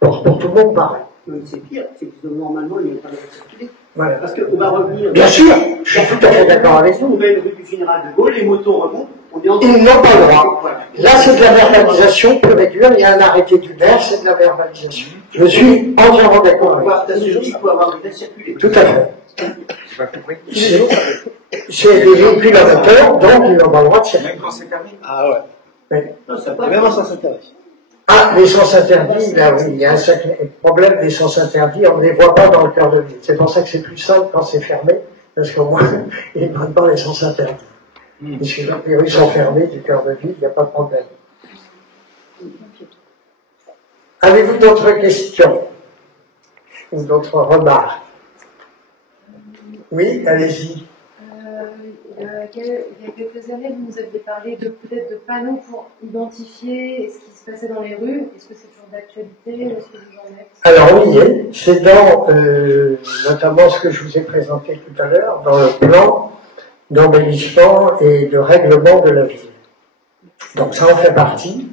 Pour tout le monde, pareil. C'est pire, c'est que normalement, il n'y a pas de circuler. Voilà. Parce qu'on va revenir. Bien sûr, je suis tout à fait d'accord avec vous. On met une rue du Général de Gaulle, les motos remontent, on est en Ils n'ont pas le droit. Là, c'est de la verbalisation pure et dure. Il y a un arrêté du maire, c'est de la verbalisation. Je suis entièrement d'accord avec vous. Il faut avoir de circuler. Tout à fait. C'est des véhicules à moteur, donc ils n'ont pas le droit de circuler. Même quand c'est fermé. Ah ouais. Oui. Non, ça pas même en sens interdit. Ah, les sens interdits, là oui, il y a un sacré problème des sens interdits, on ne les voit pas dans le cœur de ville. C'est pour ça que c'est plus simple quand c'est fermé, parce qu'au moins, ils ne prennent pas les sens interdits. Puisque quand les rues sont fermées du cœur de ville, il n'y a pas de problème. Avez-vous d'autres questions ou d'autres remarques? Oui, allez-y. Il y a quelques années, vous nous aviez parlé peut-être de panneaux pour identifier ce qui se passait dans les rues. Est-ce que c'est toujours d'actualité? Est-ce que vous en êtes? Alors on y est. C'est dans notamment ce que je vous ai présenté tout à l'heure, dans le plan d'embellissement et de règlement de la ville. Donc ça en fait partie.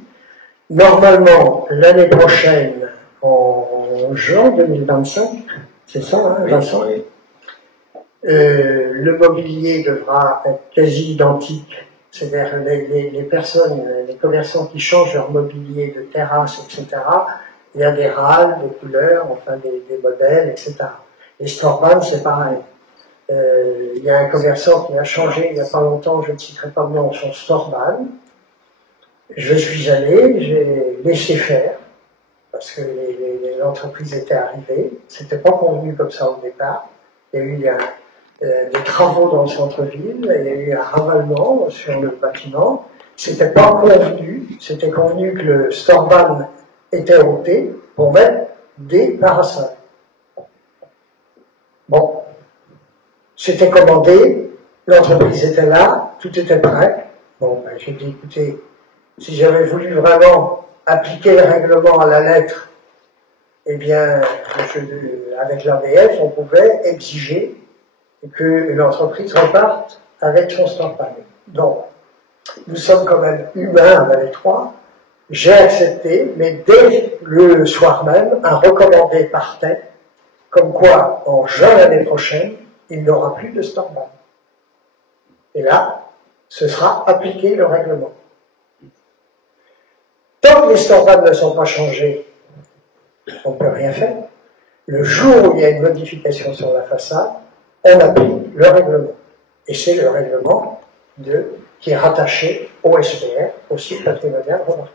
Normalement, l'année prochaine, en juin 2025, c'est ça, hein, Vincent? Oui. Le mobilier devra être quasi identique, c'est-à-dire les personnes, les commerçants qui changent leur mobilier de terrasse, etc., il y a des râles, des couleurs, enfin des modèles, etc. Les Storban, c'est pareil. Il y a un commerçant qui a changé il n'y a pas longtemps, je ne citerai pas le nom, son Storban. Je suis allé, j'ai laissé faire, parce que l'entreprise était arrivée. C'était pas convenu comme ça au départ. Il y a eu des travaux dans le centre-ville, il y a eu un ravalement sur le bâtiment. C'était pas convenu, c'était convenu que le Storban était ôté pour mettre des parasols. Bon, c'était commandé, l'entreprise était là, tout était prêt. Bon, ben, j'ai dit, écoutez, si j'avais voulu vraiment appliquer le règlement à la lettre, eh bien, avec l'ABF, on pouvait exiger que l'entreprise reparte avec son stand-by. Donc, nous sommes quand même humains avec les trois. J'ai accepté, mais dès le soir même, un recommandé partait, comme quoi, en juin l'année prochaine, il n'y aura plus de stand-by. Et là, ce sera appliqué le règlement. Tant que les stand-by ne sont pas changés, on ne peut rien faire. Le jour où il y a une modification sur la façade, on applique le règlement. Et c'est le règlement qui est rattaché au SPR, au site patrimonial remarquable.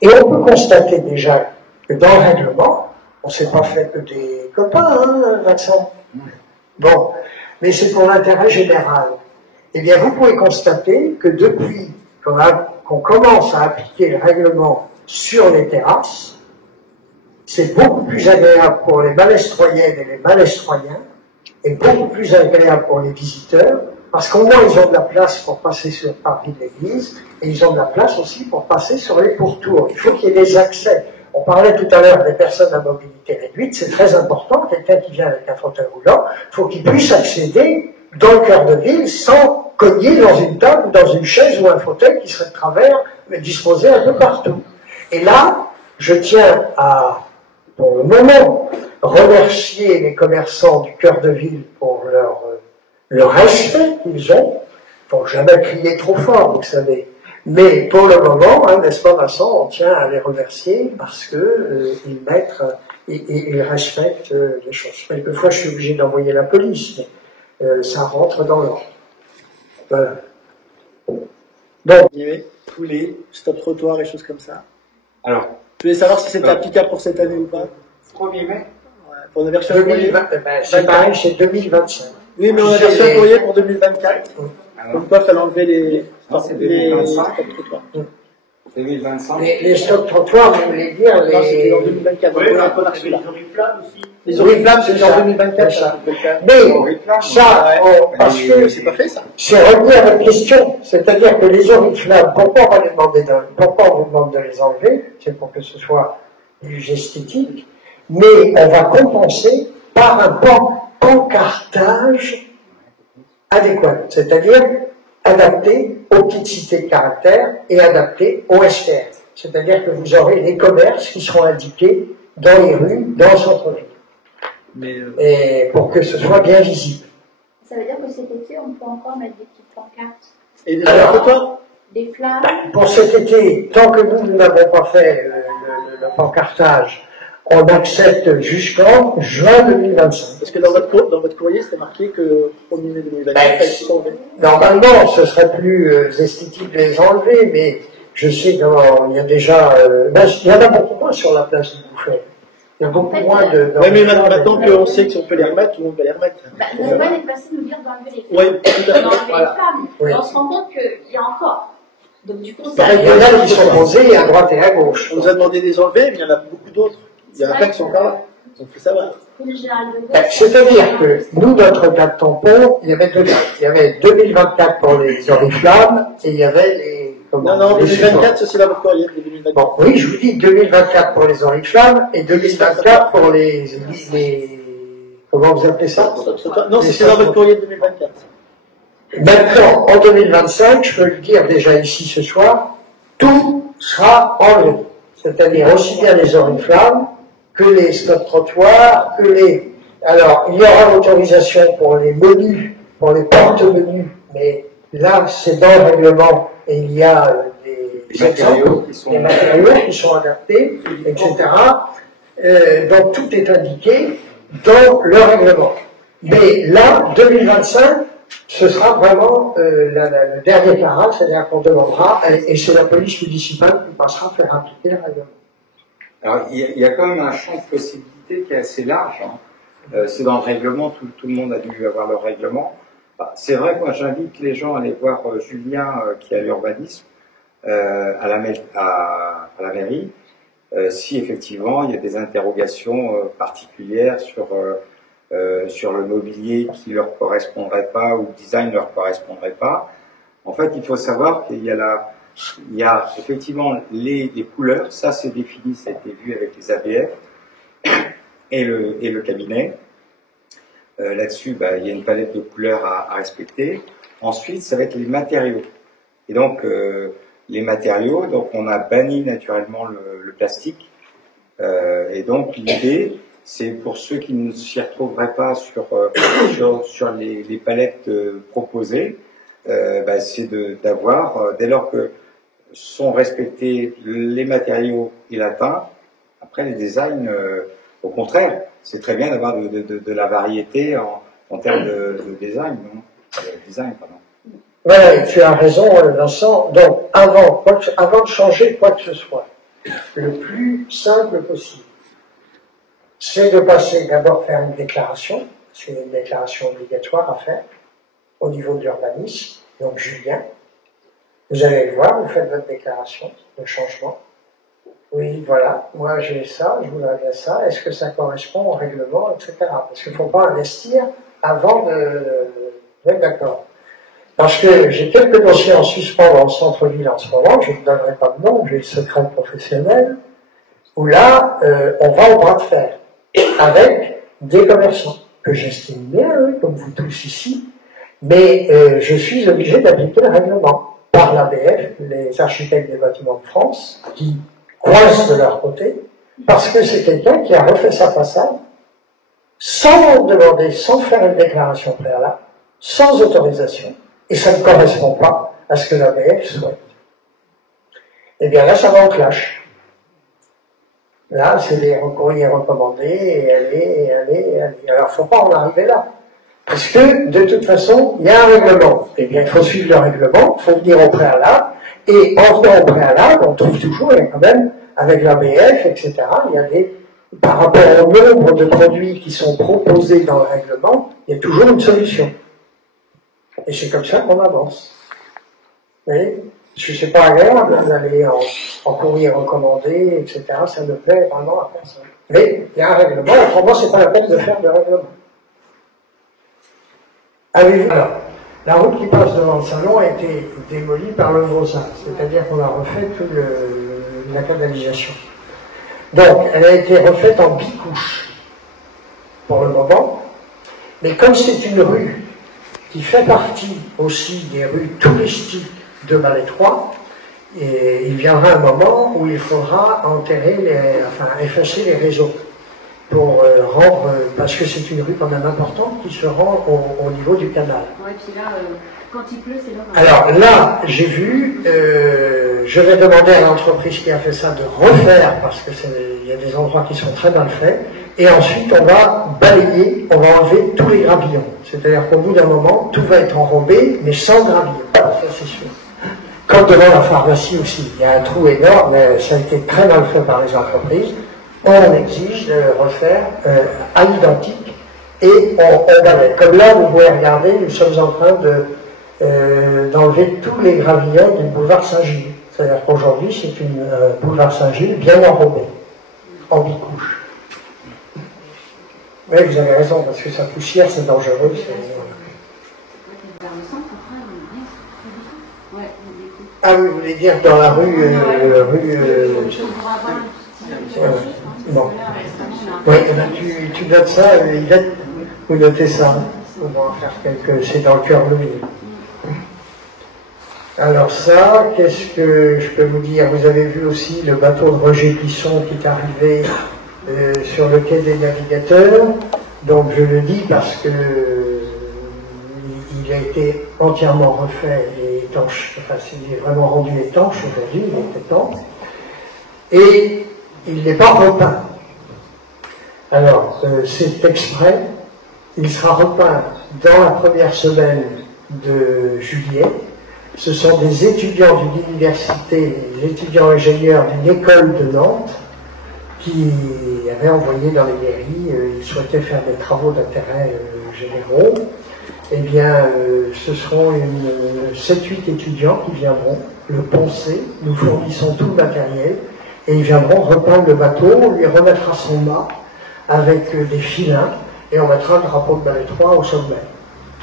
Et on peut constater déjà que dans le règlement, on ne s'est pas fait que des copains, hein, Vincent? Bon, mais c'est pour l'intérêt général. Eh bien, vous pouvez constater que depuis qu'on commence à appliquer le règlement sur les terrasses, c'est beaucoup plus agréable pour les malestroyennes et les malestroyens, et beaucoup plus agréable pour les visiteurs, parce qu'au moins ils ont de la place pour passer sur le parvis de l'église, et ils ont de la place aussi pour passer sur les pourtours. Il faut qu'il y ait des accès. On parlait tout à l'heure des personnes à mobilité réduite, c'est très important, quelqu'un qui vient avec un fauteuil roulant, il faut qu'il puisse accéder dans le cœur de ville sans cogner dans une table, dans une chaise ou un fauteuil qui serait de travers, mais disposé un peu partout. Et là, je tiens à, pour le moment, remercier les commerçants du cœur de ville pour le respect qu'ils ont. Il ne faut jamais crier trop fort, vous savez. Mais pour le moment, hein, n'est-ce pas Vincent, on tient à les remercier parce que ils respectent les choses. Quelquefois, je suis obligé d'envoyer la police, mais ça rentre dans l'ordre. Voilà. Donc, tous les stop-trottoirs et choses comme ça. Alors, Je voulais savoir si c'était applicable pour cette année ou pas. 1er mai. Ouais, on avait reçu un courrier. c'est pareil, c'est 2025. Oui, mais on avait reçu un courrier pour 2024. Alors, Comme quoi, il fallait enlever les c'est les 2025. stop-trottoirs. 2025. Les stop-trottoirs, vous voulez dire Non, c'était les... en 2024. Oui, donc mais on a après, pas reçu là. Les Oui, oriflammes, c'est c'est en ça. 2024. C'est ça. on peut le faire. Mais ça, parce que C'est pas fait ça. c'est revenu à votre question, c'est-à-dire que les oriflammes, pourquoi on va les demander pourquoi on vous demande de les enlever? C'est pour que ce soit plus esthétique, mais on va compenser par un pancartage adéquat, c'est-à-dire adapté aux petites cités de caractère et adapté au SPR. C'est-à-dire que vous aurez les commerces qui seront indiqués dans les rues, dans le centre-ville. Et pour que ce soit bien visible. Ça veut dire que cet été, on peut encore mettre des petites pancartes, Et les Alors, stop-trottoirs des flammes. Pour cet été, tant que nous n'avons pas fait le pancartage, on accepte jusqu'en juin 2025. Parce que dans votre courrier, c'était marqué que 1er mai 2024, ils sont enlevés. Normalement, ce serait plus esthétique de les enlever, mais je sais qu'il y a déjà... il y en a beaucoup moins sur la place du Bouffet. Il y a beaucoup moins de... Oui, mais maintenant qu'on sait qu'on peut les remettre, tout le monde va les remettre. Noël est passé nous dire d'enlever les Oui, flammes. tout à fait. D'enlever Voilà. les flammes. Oui. Et on se rend compte qu'il y a encore. Donc du coup, ça... Il y en a qui sont posés à droite et à gauche. On nous a demandé de les enlever, mais il y en a beaucoup d'autres. Il y en a plein qui sont encore là. Donc il faut savoir. Le général de Gaulle, C'est-à-dire que nous, notre date tampon, il y avait deux dates. Il y avait 2024 pour les oriflammes et il y avait les... Non, les 2024, c'est dans votre courrier, 2024. Bon, oui, je vous dis 2024 pour les oriflammes et 2024 pour les comment vous appelez ça? Non, c'est dans votre courrier de 2024. Maintenant, en 2025, je peux le dire déjà ici ce soir, tout sera enlevé. C'est-à-dire aussi bien les oriflammes que les stop-trottoirs, que les... Alors, il y aura l'autorisation pour les menus, pour les porte-menus, mais là, c'est dans le règlement et il y a des matériaux qui sont adaptés, etc. Donc, tout est indiqué dans le règlement. Mais là, 2025, ce sera vraiment le dernier carat, c'est-à-dire qu'on demandera, et c'est la police municipale qui passera à faire appliquer le règlement. Alors, il y a quand même un champ de possibilités qui est assez large. Hein. C'est dans le règlement, tout le monde a dû avoir le règlement. C'est vrai que moi j'invite les gens à aller voir Julien qui est à l'urbanisme, à la mairie, si effectivement il y a des interrogations particulières sur sur le mobilier qui leur correspondrait pas ou le design leur correspondrait pas. En fait, il faut savoir qu'il y a effectivement les couleurs, ça c'est défini, ça a été vu avec les ABF et le cabinet. Là-dessus, il y a une palette de couleurs à respecter. Ensuite, ça va être les matériaux. Et donc, les matériaux, donc on a banni naturellement le plastique. Et donc, l'idée, c'est pour ceux qui ne s'y retrouveraient pas sur les palettes proposées, c'est d'avoir, dès lors que sont respectés les matériaux et la teinte, après les designs, au contraire, c'est très bien d'avoir de la variété en termes de design, non pardon. Ouais, tu as raison, Vincent. Donc, avant de changer quoi que ce soit, le plus simple possible, c'est de passer d'abord faire une déclaration, c'est une déclaration obligatoire à faire au niveau de l'urbanisme. Donc, Julien, vous allez le voir, vous faites votre déclaration de changement. Oui, voilà, moi j'ai ça, je voudrais bien ça, est-ce que ça correspond au règlement, etc. Parce qu'il ne faut pas investir avant de être d'accord. Parce que j'ai quelques dossiers en suspens dans le centre-ville en ce moment, je ne vous donnerai pas de nom, j'ai le secret professionnel, où là, on va au bras de fer avec des commerçants, que j'estime bien, comme vous tous ici, mais je suis obligé d'appliquer le règlement par l'ABF, les architectes des bâtiments de France, qui croisent de leur côté, parce que c'est quelqu'un qui a refait sa façade sans demander, sans faire une déclaration préalable, sans autorisation, et ça ne correspond pas à ce que l'ABF souhaite. Eh bien là, ça va en clash. Là, c'est des courriers recommandés, et aller. Alors, il ne faut pas en arriver là. Parce que, de toute façon, il y a un règlement. Eh bien, il faut suivre le règlement, il faut venir au préalable, et en venant au préalable, on trouve toujours, il y a quand même, avec l'ABF, etc., il y a par rapport au nombre de produits qui sont proposés dans le règlement, il y a toujours une solution. Et c'est comme ça qu'on avance. Vous voyez ? Parce que c'est pas agréable d'aller en courrier recommandé, etc., ça ne plaît vraiment à personne. Mais il y a un règlement, autrement, c'est pas la peine de faire de règlement. Avez-vous alors, la route qui passe devant le salon a été démolie par le Vauxhall, c'est-à-dire qu'on a refait toute la canalisation. Donc, elle a été refaite en bicouche pour le moment, mais comme c'est une rue qui fait partie aussi des rues touristiques de Malet 3, et il viendra un moment où il faudra effacer les réseaux pour rendre, parce que c'est une rue quand même importante qui se rend au niveau du canal. Ouais, puis là, quand il pleut, c'est là. Alors là, j'ai vu, je vais demander à l'entreprise qui a fait ça de refaire, parce que il y a des endroits qui sont très mal faits, et ensuite on va balayer, on va enlever tous les gravillons. C'est-à-dire qu'au bout d'un moment, tout va être enrobé, mais sans gravillons. Ça c'est sûr. Comme devant la pharmacie aussi, il y a un trou énorme, ça a été très mal fait par les entreprises. On exige de refaire à l'identique et on balaye. Comme là, vous pouvez regarder, nous sommes en train d'enlever tous les gravillons du boulevard Saint-Gilles. C'est-à-dire qu'aujourd'hui, c'est une boulevard Saint-Gilles bien enrobé, en bicouche. Mais vous avez raison, parce que sa poussière, c'est dangereux. Ah oui, vous voulez dire dans la rue... bon. Oui, tu notes ça, Yvette, vous notez ça. On va en faire quelques... C'est dans le cœur de l'île. Alors ça, qu'est-ce que je peux vous dire? Vous avez vu aussi le bateau de Roger Plisson qui est arrivé sur le quai des navigateurs. Donc je le dis parce que il a été entièrement refait et étanche, enfin il est vraiment rendu étanche aujourd'hui, il est temps. Et il n'est pas repeint. Alors, c'est exprès, il sera repeint dans la première semaine de juillet. Ce sont des étudiants d'une université, des étudiants ingénieurs d'une école de Nantes qui avaient envoyé dans les mairies, ils souhaitaient faire des travaux d'intérêt généraux. Eh bien, ce seront 7-8 étudiants qui viendront le poncer, nous fournissons tout le matériel, et ils viendront repeindre le bateau, on lui remettra son mât avec des filins, et on mettra le drapeau de Balai 3 au sommet.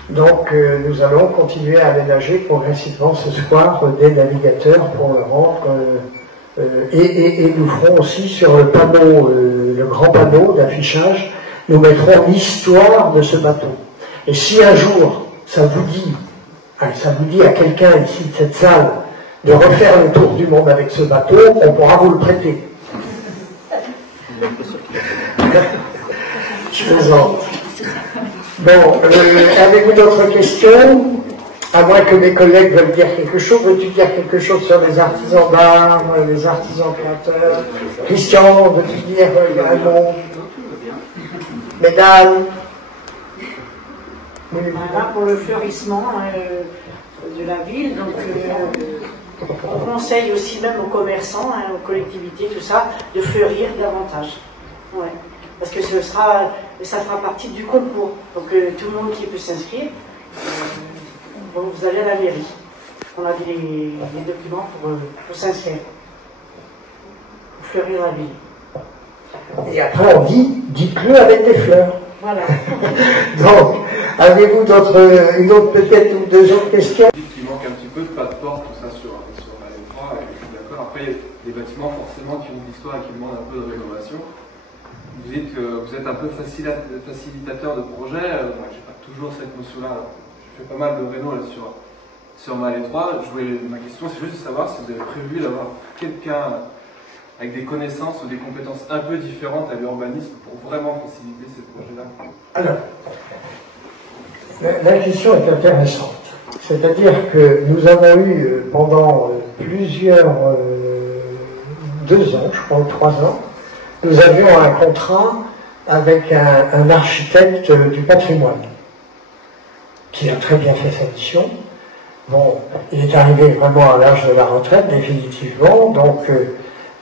Donc nous allons continuer à aménager progressivement ce soir des navigateurs pour le rendre, et nous ferons aussi sur le panneau, le grand panneau d'affichage, nous mettrons l'histoire de ce bateau. Et si un jour ça vous dit à quelqu'un ici de cette salle de refaire le tour du monde avec ce bateau, on pourra vous le prêter. Je plaisante. Bon, avez-vous d'autres questions? À moins que mes collègues veulent dire quelque chose. Veux-tu dire quelque chose sur les artisans d'art, les artisans créateurs? Christian, veux-tu dire un mot? Mesdames? Là, pour le fleurissement de la ville, donc on conseille aussi même aux commerçants, aux collectivités, tout ça, de fleurir davantage. Ouais. Parce que ça fera partie du concours. Donc tout le monde qui peut s'inscrire, vous allez à la mairie. On a les documents pour s'inscrire. Pour fleurir la ville. Et après on dit, dites-le avec des fleurs. Voilà. Donc, avez-vous peut-être ou deux autres questions? Il manque un petit peu de passeport, tout ça sur Balai 3, et je suis d'accord. Après, il y a des bâtiments forcément qui ont de l'histoire et qui demandent un peu de rénovation. Vous dites que vous êtes un peu facilitateur de projet. Moi, j'ai pas toujours cette notion-là. Je fais pas mal de réno là, sur Balai 3. Ma question, c'est juste de savoir si vous avez prévu d'avoir quelqu'un avec des connaissances ou des compétences un peu différentes à l'urbanisme pour vraiment faciliter ces projets-là. Alors, la question est intéressante. C'est-à-dire que nous avons eu pendant plusieurs 2 ans, je crois, 3 ans, nous avions un contrat avec un architecte du patrimoine qui a très bien fait sa mission. Bon, il est arrivé vraiment à l'âge de la retraite, définitivement, donc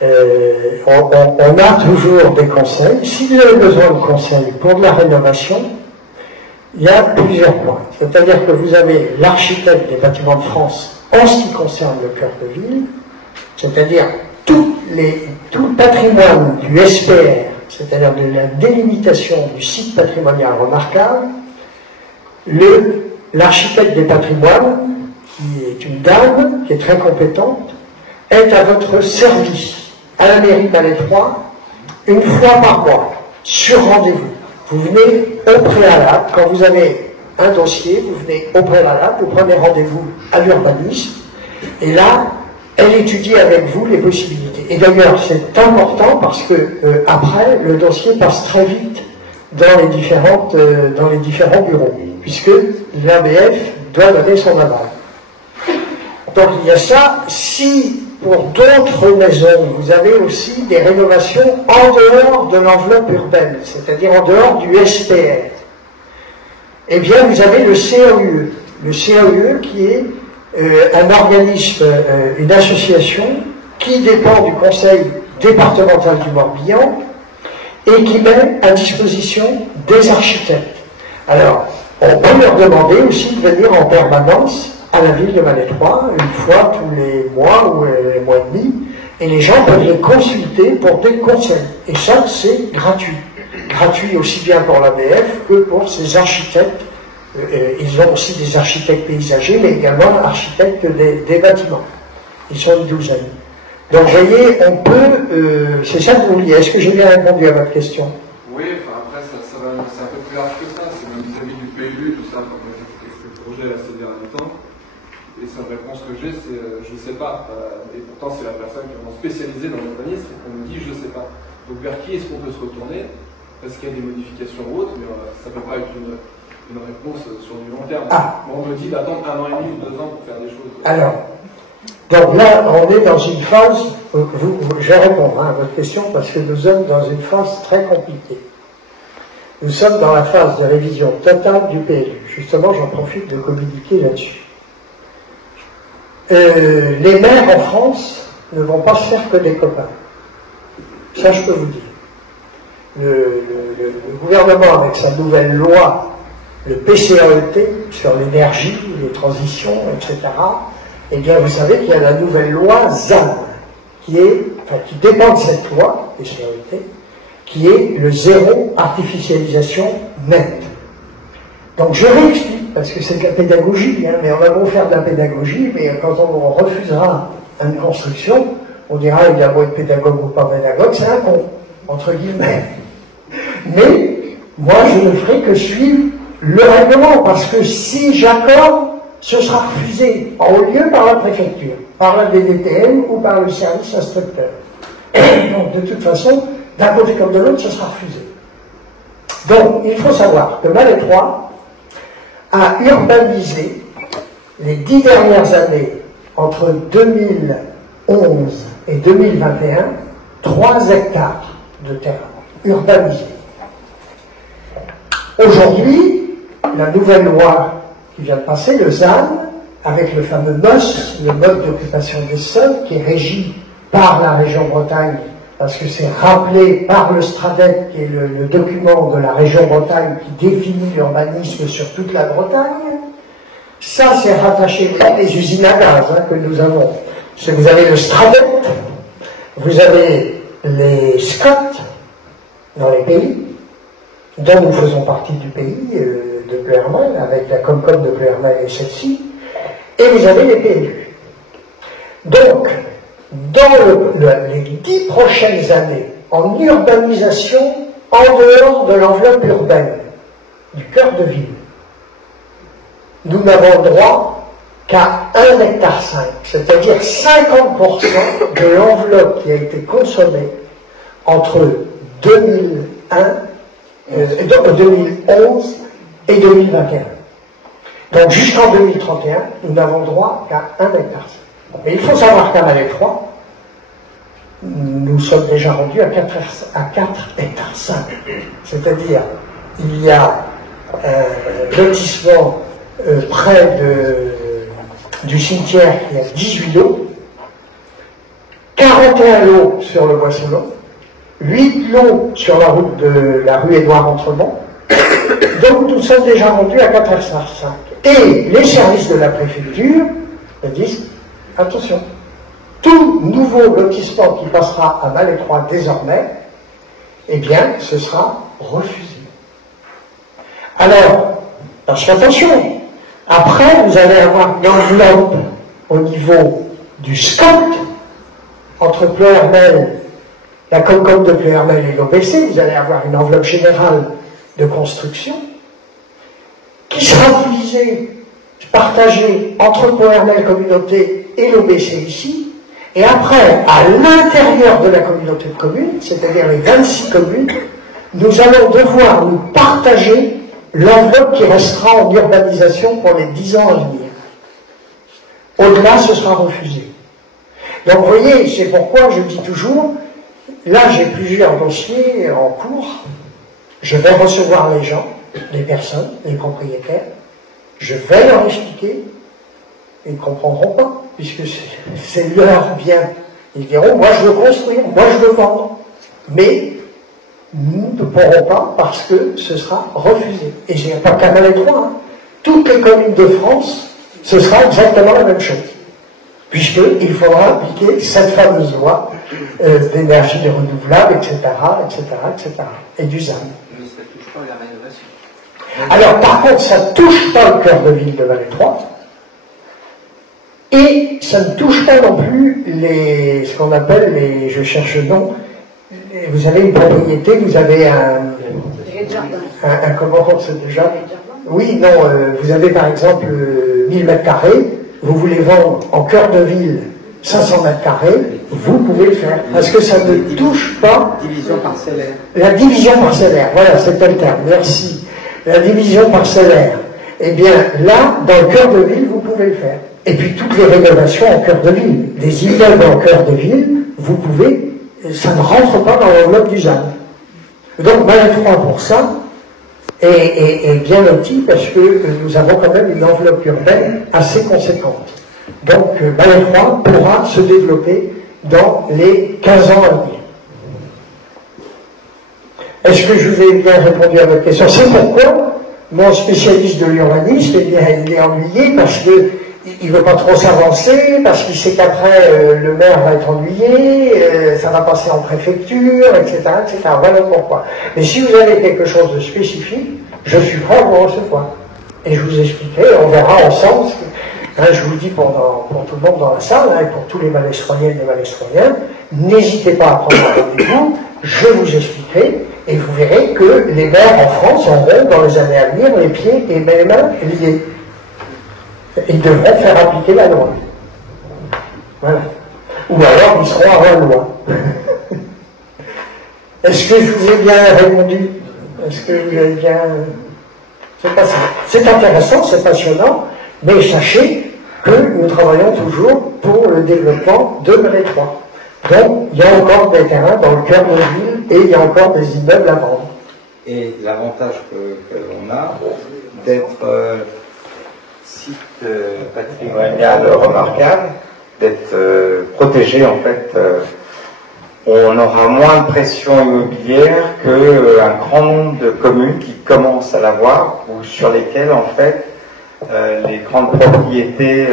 on a toujours des conseils. Si vous avez besoin de conseils pour de la rénovation, il y a plusieurs points. C'est-à-dire que vous avez l'architecte des bâtiments de France en ce qui concerne le cœur de ville, c'est-à-dire tout le patrimoine du SPR, c'est-à-dire de la délimitation du site patrimonial remarquable. L'architecte des patrimoines, qui est une dame, qui est très compétente, est à votre service à la mairie Balai 3 une fois par mois, sur rendez-vous. Vous venez au préalable, quand vous avez un dossier, vous venez au préalable, vous prenez rendez-vous à l'urbanisme, et là, elle étudie avec vous les possibilités. Et d'ailleurs, c'est important parce que après, le dossier passe très vite dans les différents bureaux, puisque l'ABF doit donner son aval. Donc il y a ça. Si pour d'autres maisons, vous avez aussi des rénovations en dehors de l'enveloppe urbaine, c'est-à-dire en dehors du SPR, eh bien vous avez le CAUE. Le CAUE qui est un organisme, une association qui dépend du conseil départemental du Morbihan et qui met à disposition des architectes. Alors, on peut leur demander aussi de venir en permanence à la ville de Balai 3, une fois tous les mois ou les mois et demi, et les gens peuvent les consulter pour des conseils. Et ça, c'est gratuit. Gratuit aussi bien pour l'ABF que pour ces architectes. Ils ont aussi des architectes paysagers, mais également architectes des bâtiments. Ils sont une douzaine. Donc, vous voyez, on peut... c'est ça que vous vouliez. Est-ce que j'ai bien répondu à votre question? Oui, enfin après, c'est un peu plus large que ça. C'est même vis-à-vis du PLU, tout ça. Enfin, moi, j'ai fait ce projet ces derniers temps. Et sa réponse que j'ai, c'est je sais pas. Et pourtant, c'est la personne qui est vraiment spécialisée dans l'urbanisme et qu'on me dit je sais pas. Donc, vers qui est-ce qu'on peut se retourner? Parce qu'il y a des modifications ou autres, mais ça ne peut pas être une réponse sur du long terme. On me dit d'attendre 1 an et demi ou 2 ans pour faire des choses. Alors, donc là, on est dans une phase, je vais répondre à votre question parce que nous sommes dans une phase très compliquée. Nous sommes dans la phase de révision totale du PLU. Justement, j'en profite de communiquer là-dessus. Les maires en France ne vont pas se faire que des copains. Ça, je peux vous dire. Le gouvernement, avec sa nouvelle loi, le PCAET, sur l'énergie, les transitions, etc., eh bien, vous savez qu'il y a la nouvelle loi ZAN, qui dépend de cette loi, PCAET, qui est le zéro artificialisation nette. Donc je réexplique, parce que c'est de la pédagogie, hein, mais on va beau faire de la pédagogie, mais quand on refusera une construction, on dira il y a beau être pédagogue ou pas pédagogue, c'est un con, entre guillemets. Mais moi je ne ferai que suivre le règlement, parce que si j'accorde, ce sera refusé en haut lieu par la préfecture, par la DDTM ou par le service instructeur. Donc de toute façon, d'un côté comme de l'autre, ce sera refusé. Donc il faut savoir que Malétroit a urbanisé les 10 dernières années, entre 2011 et 2021, 3 hectares de terrain urbanisés. Aujourd'hui, la nouvelle loi qui vient de passer, le ZAN, avec le fameux MOS, le mode d'occupation des sols, qui est régi par la région Bretagne, parce que c'est rappelé par le STRADET, qui est le document de la région Bretagne qui définit l'urbanisme sur toute la Bretagne. Ça, c'est rattaché les usines à gaz que nous avons. Vous avez le STRADET, vous avez les SCOT dans les pays, dont nous faisons partie du pays de Ploërmel, avec la Comcom de Ploërmel et celle-ci, et vous avez les PLU. Donc, dans les 10 prochaines années, en urbanisation, en dehors de l'enveloppe urbaine, du cœur de ville, nous n'avons droit qu'à 1,5 hectare, c'est-à-dire 50% de l'enveloppe qui a été consommée entre 2011 et 2021. Donc jusqu'en 2031, nous n'avons droit qu'à 1,5 hectare. Mais il faut savoir qu'à Malétroit, nous sommes déjà rendus à 4 hectares 5. C'est-à-dire, il y a un lotissement près du cimetière qui a 18 lots, 41 lots sur le Boisselon, 8 lots sur la route de la rue Édouard-Entremont. Donc nous sommes déjà rendus à 4 hectares 5. Et les services de la préfecture me disent, attention, tout nouveau lotissement qui passera à Malétroit désormais, eh bien, ce sera refusé. Alors, parce qu'attention, après, vous allez avoir une enveloppe au niveau du SCOT, entre Ploërmel, la Comcom de Ploërmel et l'OBC, vous allez avoir une enveloppe générale de construction qui sera divisée, partagée entre Ploërmel communauté et l'OBC ici, et après, à l'intérieur de la communauté de communes, c'est-à-dire les 26 communes, nous allons devoir nous partager l'enveloppe qui restera en urbanisation pour les 10 ans à venir. Au-delà, ce sera refusé. Donc, vous voyez, c'est pourquoi je dis toujours, là, j'ai plusieurs dossiers en cours, je vais recevoir les gens, les personnes, les propriétaires, je vais leur expliquer, ils ne comprendront pas, puisque c'est leur bien. Ils diront, moi je veux construire, moi je veux vendre, mais nous ne pourrons pas parce que ce sera refusé. Et je n'ai pas qu'à Malétroit, hein. Toutes les communes de France, ce sera exactement la même chose, puisqu'il faudra appliquer cette fameuse loi d'énergie renouvelable, etc., etc., etc., et du ZAN. Mais ça ne touche pas la rénovation. Alors, par contre, ça ne touche pas le cœur de ville de Malétroit, et ça ne touche pas non plus ce qu'on appelle je cherche le nom, vous avez une propriété, vous avez comment on sait déjà? Oui, non, vous avez par exemple 1000 mètres carrés, vous voulez vendre en cœur de ville 500 mètres carrés, vous pouvez le faire, parce que ça ne touche pas... Division parcellaire. La division parcellaire, voilà, c'était le terme, merci. La division parcellaire. Eh bien, là, dans le cœur de ville, vous pouvez le faire. Et puis, toutes les rénovations en cœur de ville, les immeubles en cœur de ville, vous pouvez, ça ne rentre pas dans l'enveloppe du ZAN. Donc, Malétroit pour ça est bien loti, parce que nous avons quand même une enveloppe urbaine assez conséquente. Donc, Malétroit pourra se développer dans les 15 ans à venir. Est-ce que je vous ai bien répondu à votre question? C'est pourquoi mon spécialiste de l'urbanisme, eh bien, il est ennuyé parce qu'il ne veut pas trop s'avancer, parce qu'il sait qu'après le maire va être ennuyé, ça va passer en préfecture, etc., etc. Voilà pourquoi. Mais si vous avez quelque chose de spécifique, je suis prêt à vous recevoir. Et je vous expliquerai, on verra ensemble. Je vous le dis pour tout le monde dans la salle, et pour tous les Malestroyennes et Malestroyens, n'hésitez pas à prendre rendez-vous, je vous expliquerai, et vous verrez que les maires en France auront dans les années à venir les pieds et les mains liés. Ils devront faire appliquer la loi. Voilà. Ou alors ils seront à la loi. Est-ce que je vous ai bien répondu? Est-ce que vous avez bien... C'est intéressant, c'est passionnant, mais sachez que nous travaillons toujours pour le développement de Malais 3. Donc, il y a encore des terrains dans le cœur de la ville et il y a encore des immeubles à vendre. Et l'avantage que l'on a d'être site patrimonial remarquable, d'être protégé en fait, on aura moins de pression immobilière qu'un grand nombre de communes qui commencent à l'avoir ou sur lesquelles en fait les grandes propriétés,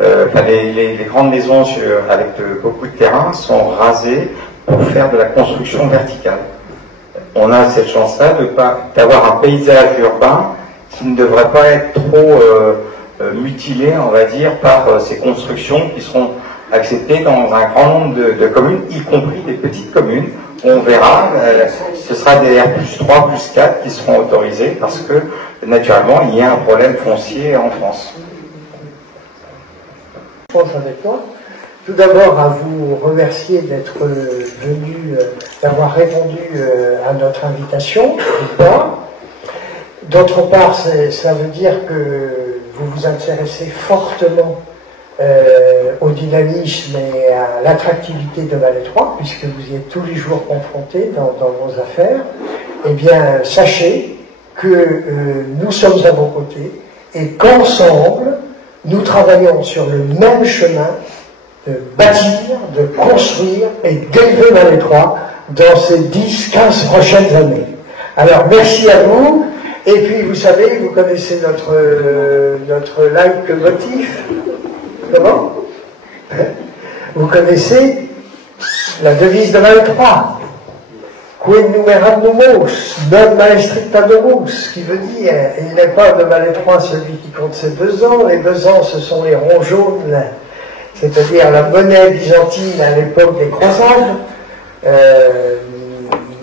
les grandes maisons avec beaucoup de terrain sont rasées pour faire de la construction verticale. On a cette chance-là d'avoir un paysage urbain qui ne devrait pas être trop mutilé, on va dire, par ces constructions qui seront acceptées dans un grand nombre de communes, y compris des petites communes. On verra, ce sera des R+3, +4 qui seront autorisés parce que, naturellement, il y a un problème foncier en France. Je pense avec toi. Tout d'abord, à vous remercier d'être venu, d'avoir répondu à notre invitation, d'une part. D'autre part, cela veut dire que vous vous intéressez fortement au dynamisme et à l'attractivité de Malais 3, puisque vous y êtes tous les jours confrontés dans vos affaires. Eh bien, sachez que nous sommes à vos côtés et qu'ensemble, nous travaillons sur le même chemin de bâtir, de construire et d'élever Malais 3 dans ces 10-15 prochaines années. Alors, merci à vous. Et puis, vous savez, vous connaissez notre leitmotiv. Comment? Vous connaissez la devise de Malais 3. Quid numerat numos, non maestrictadomus, qui veut dire, il n'est pas de Malais 3 celui qui compte ses besants. Les besants, ce sont les ronds jaunes, c'est-à-dire la monnaie byzantine à l'époque des croisades.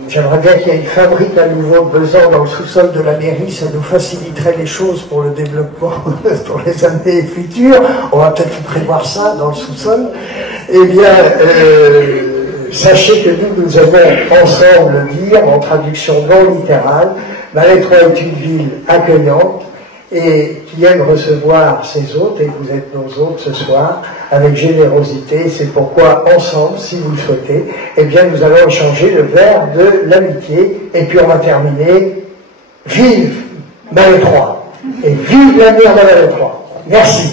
J'aimerais bien qu'il y ait une fabrique à nouveau de besants dans le sous-sol de la mairie, ça nous faciliterait les choses pour le développement pour les années futures. On va peut-être prévoir ça dans le sous-sol. Eh bien, sachez que nous allons ensemble dire, en traduction non littérale, Malais 3 est une ville accueillante et qui aime recevoir ses hôtes, et vous êtes nos hôtes ce soir, avec générosité. C'est pourquoi, ensemble, si vous le souhaitez, eh bien, nous allons échanger le verre de l'amitié, et puis on va terminer. Vive Malais 3 et vive l'avenir de Malais 3. Merci.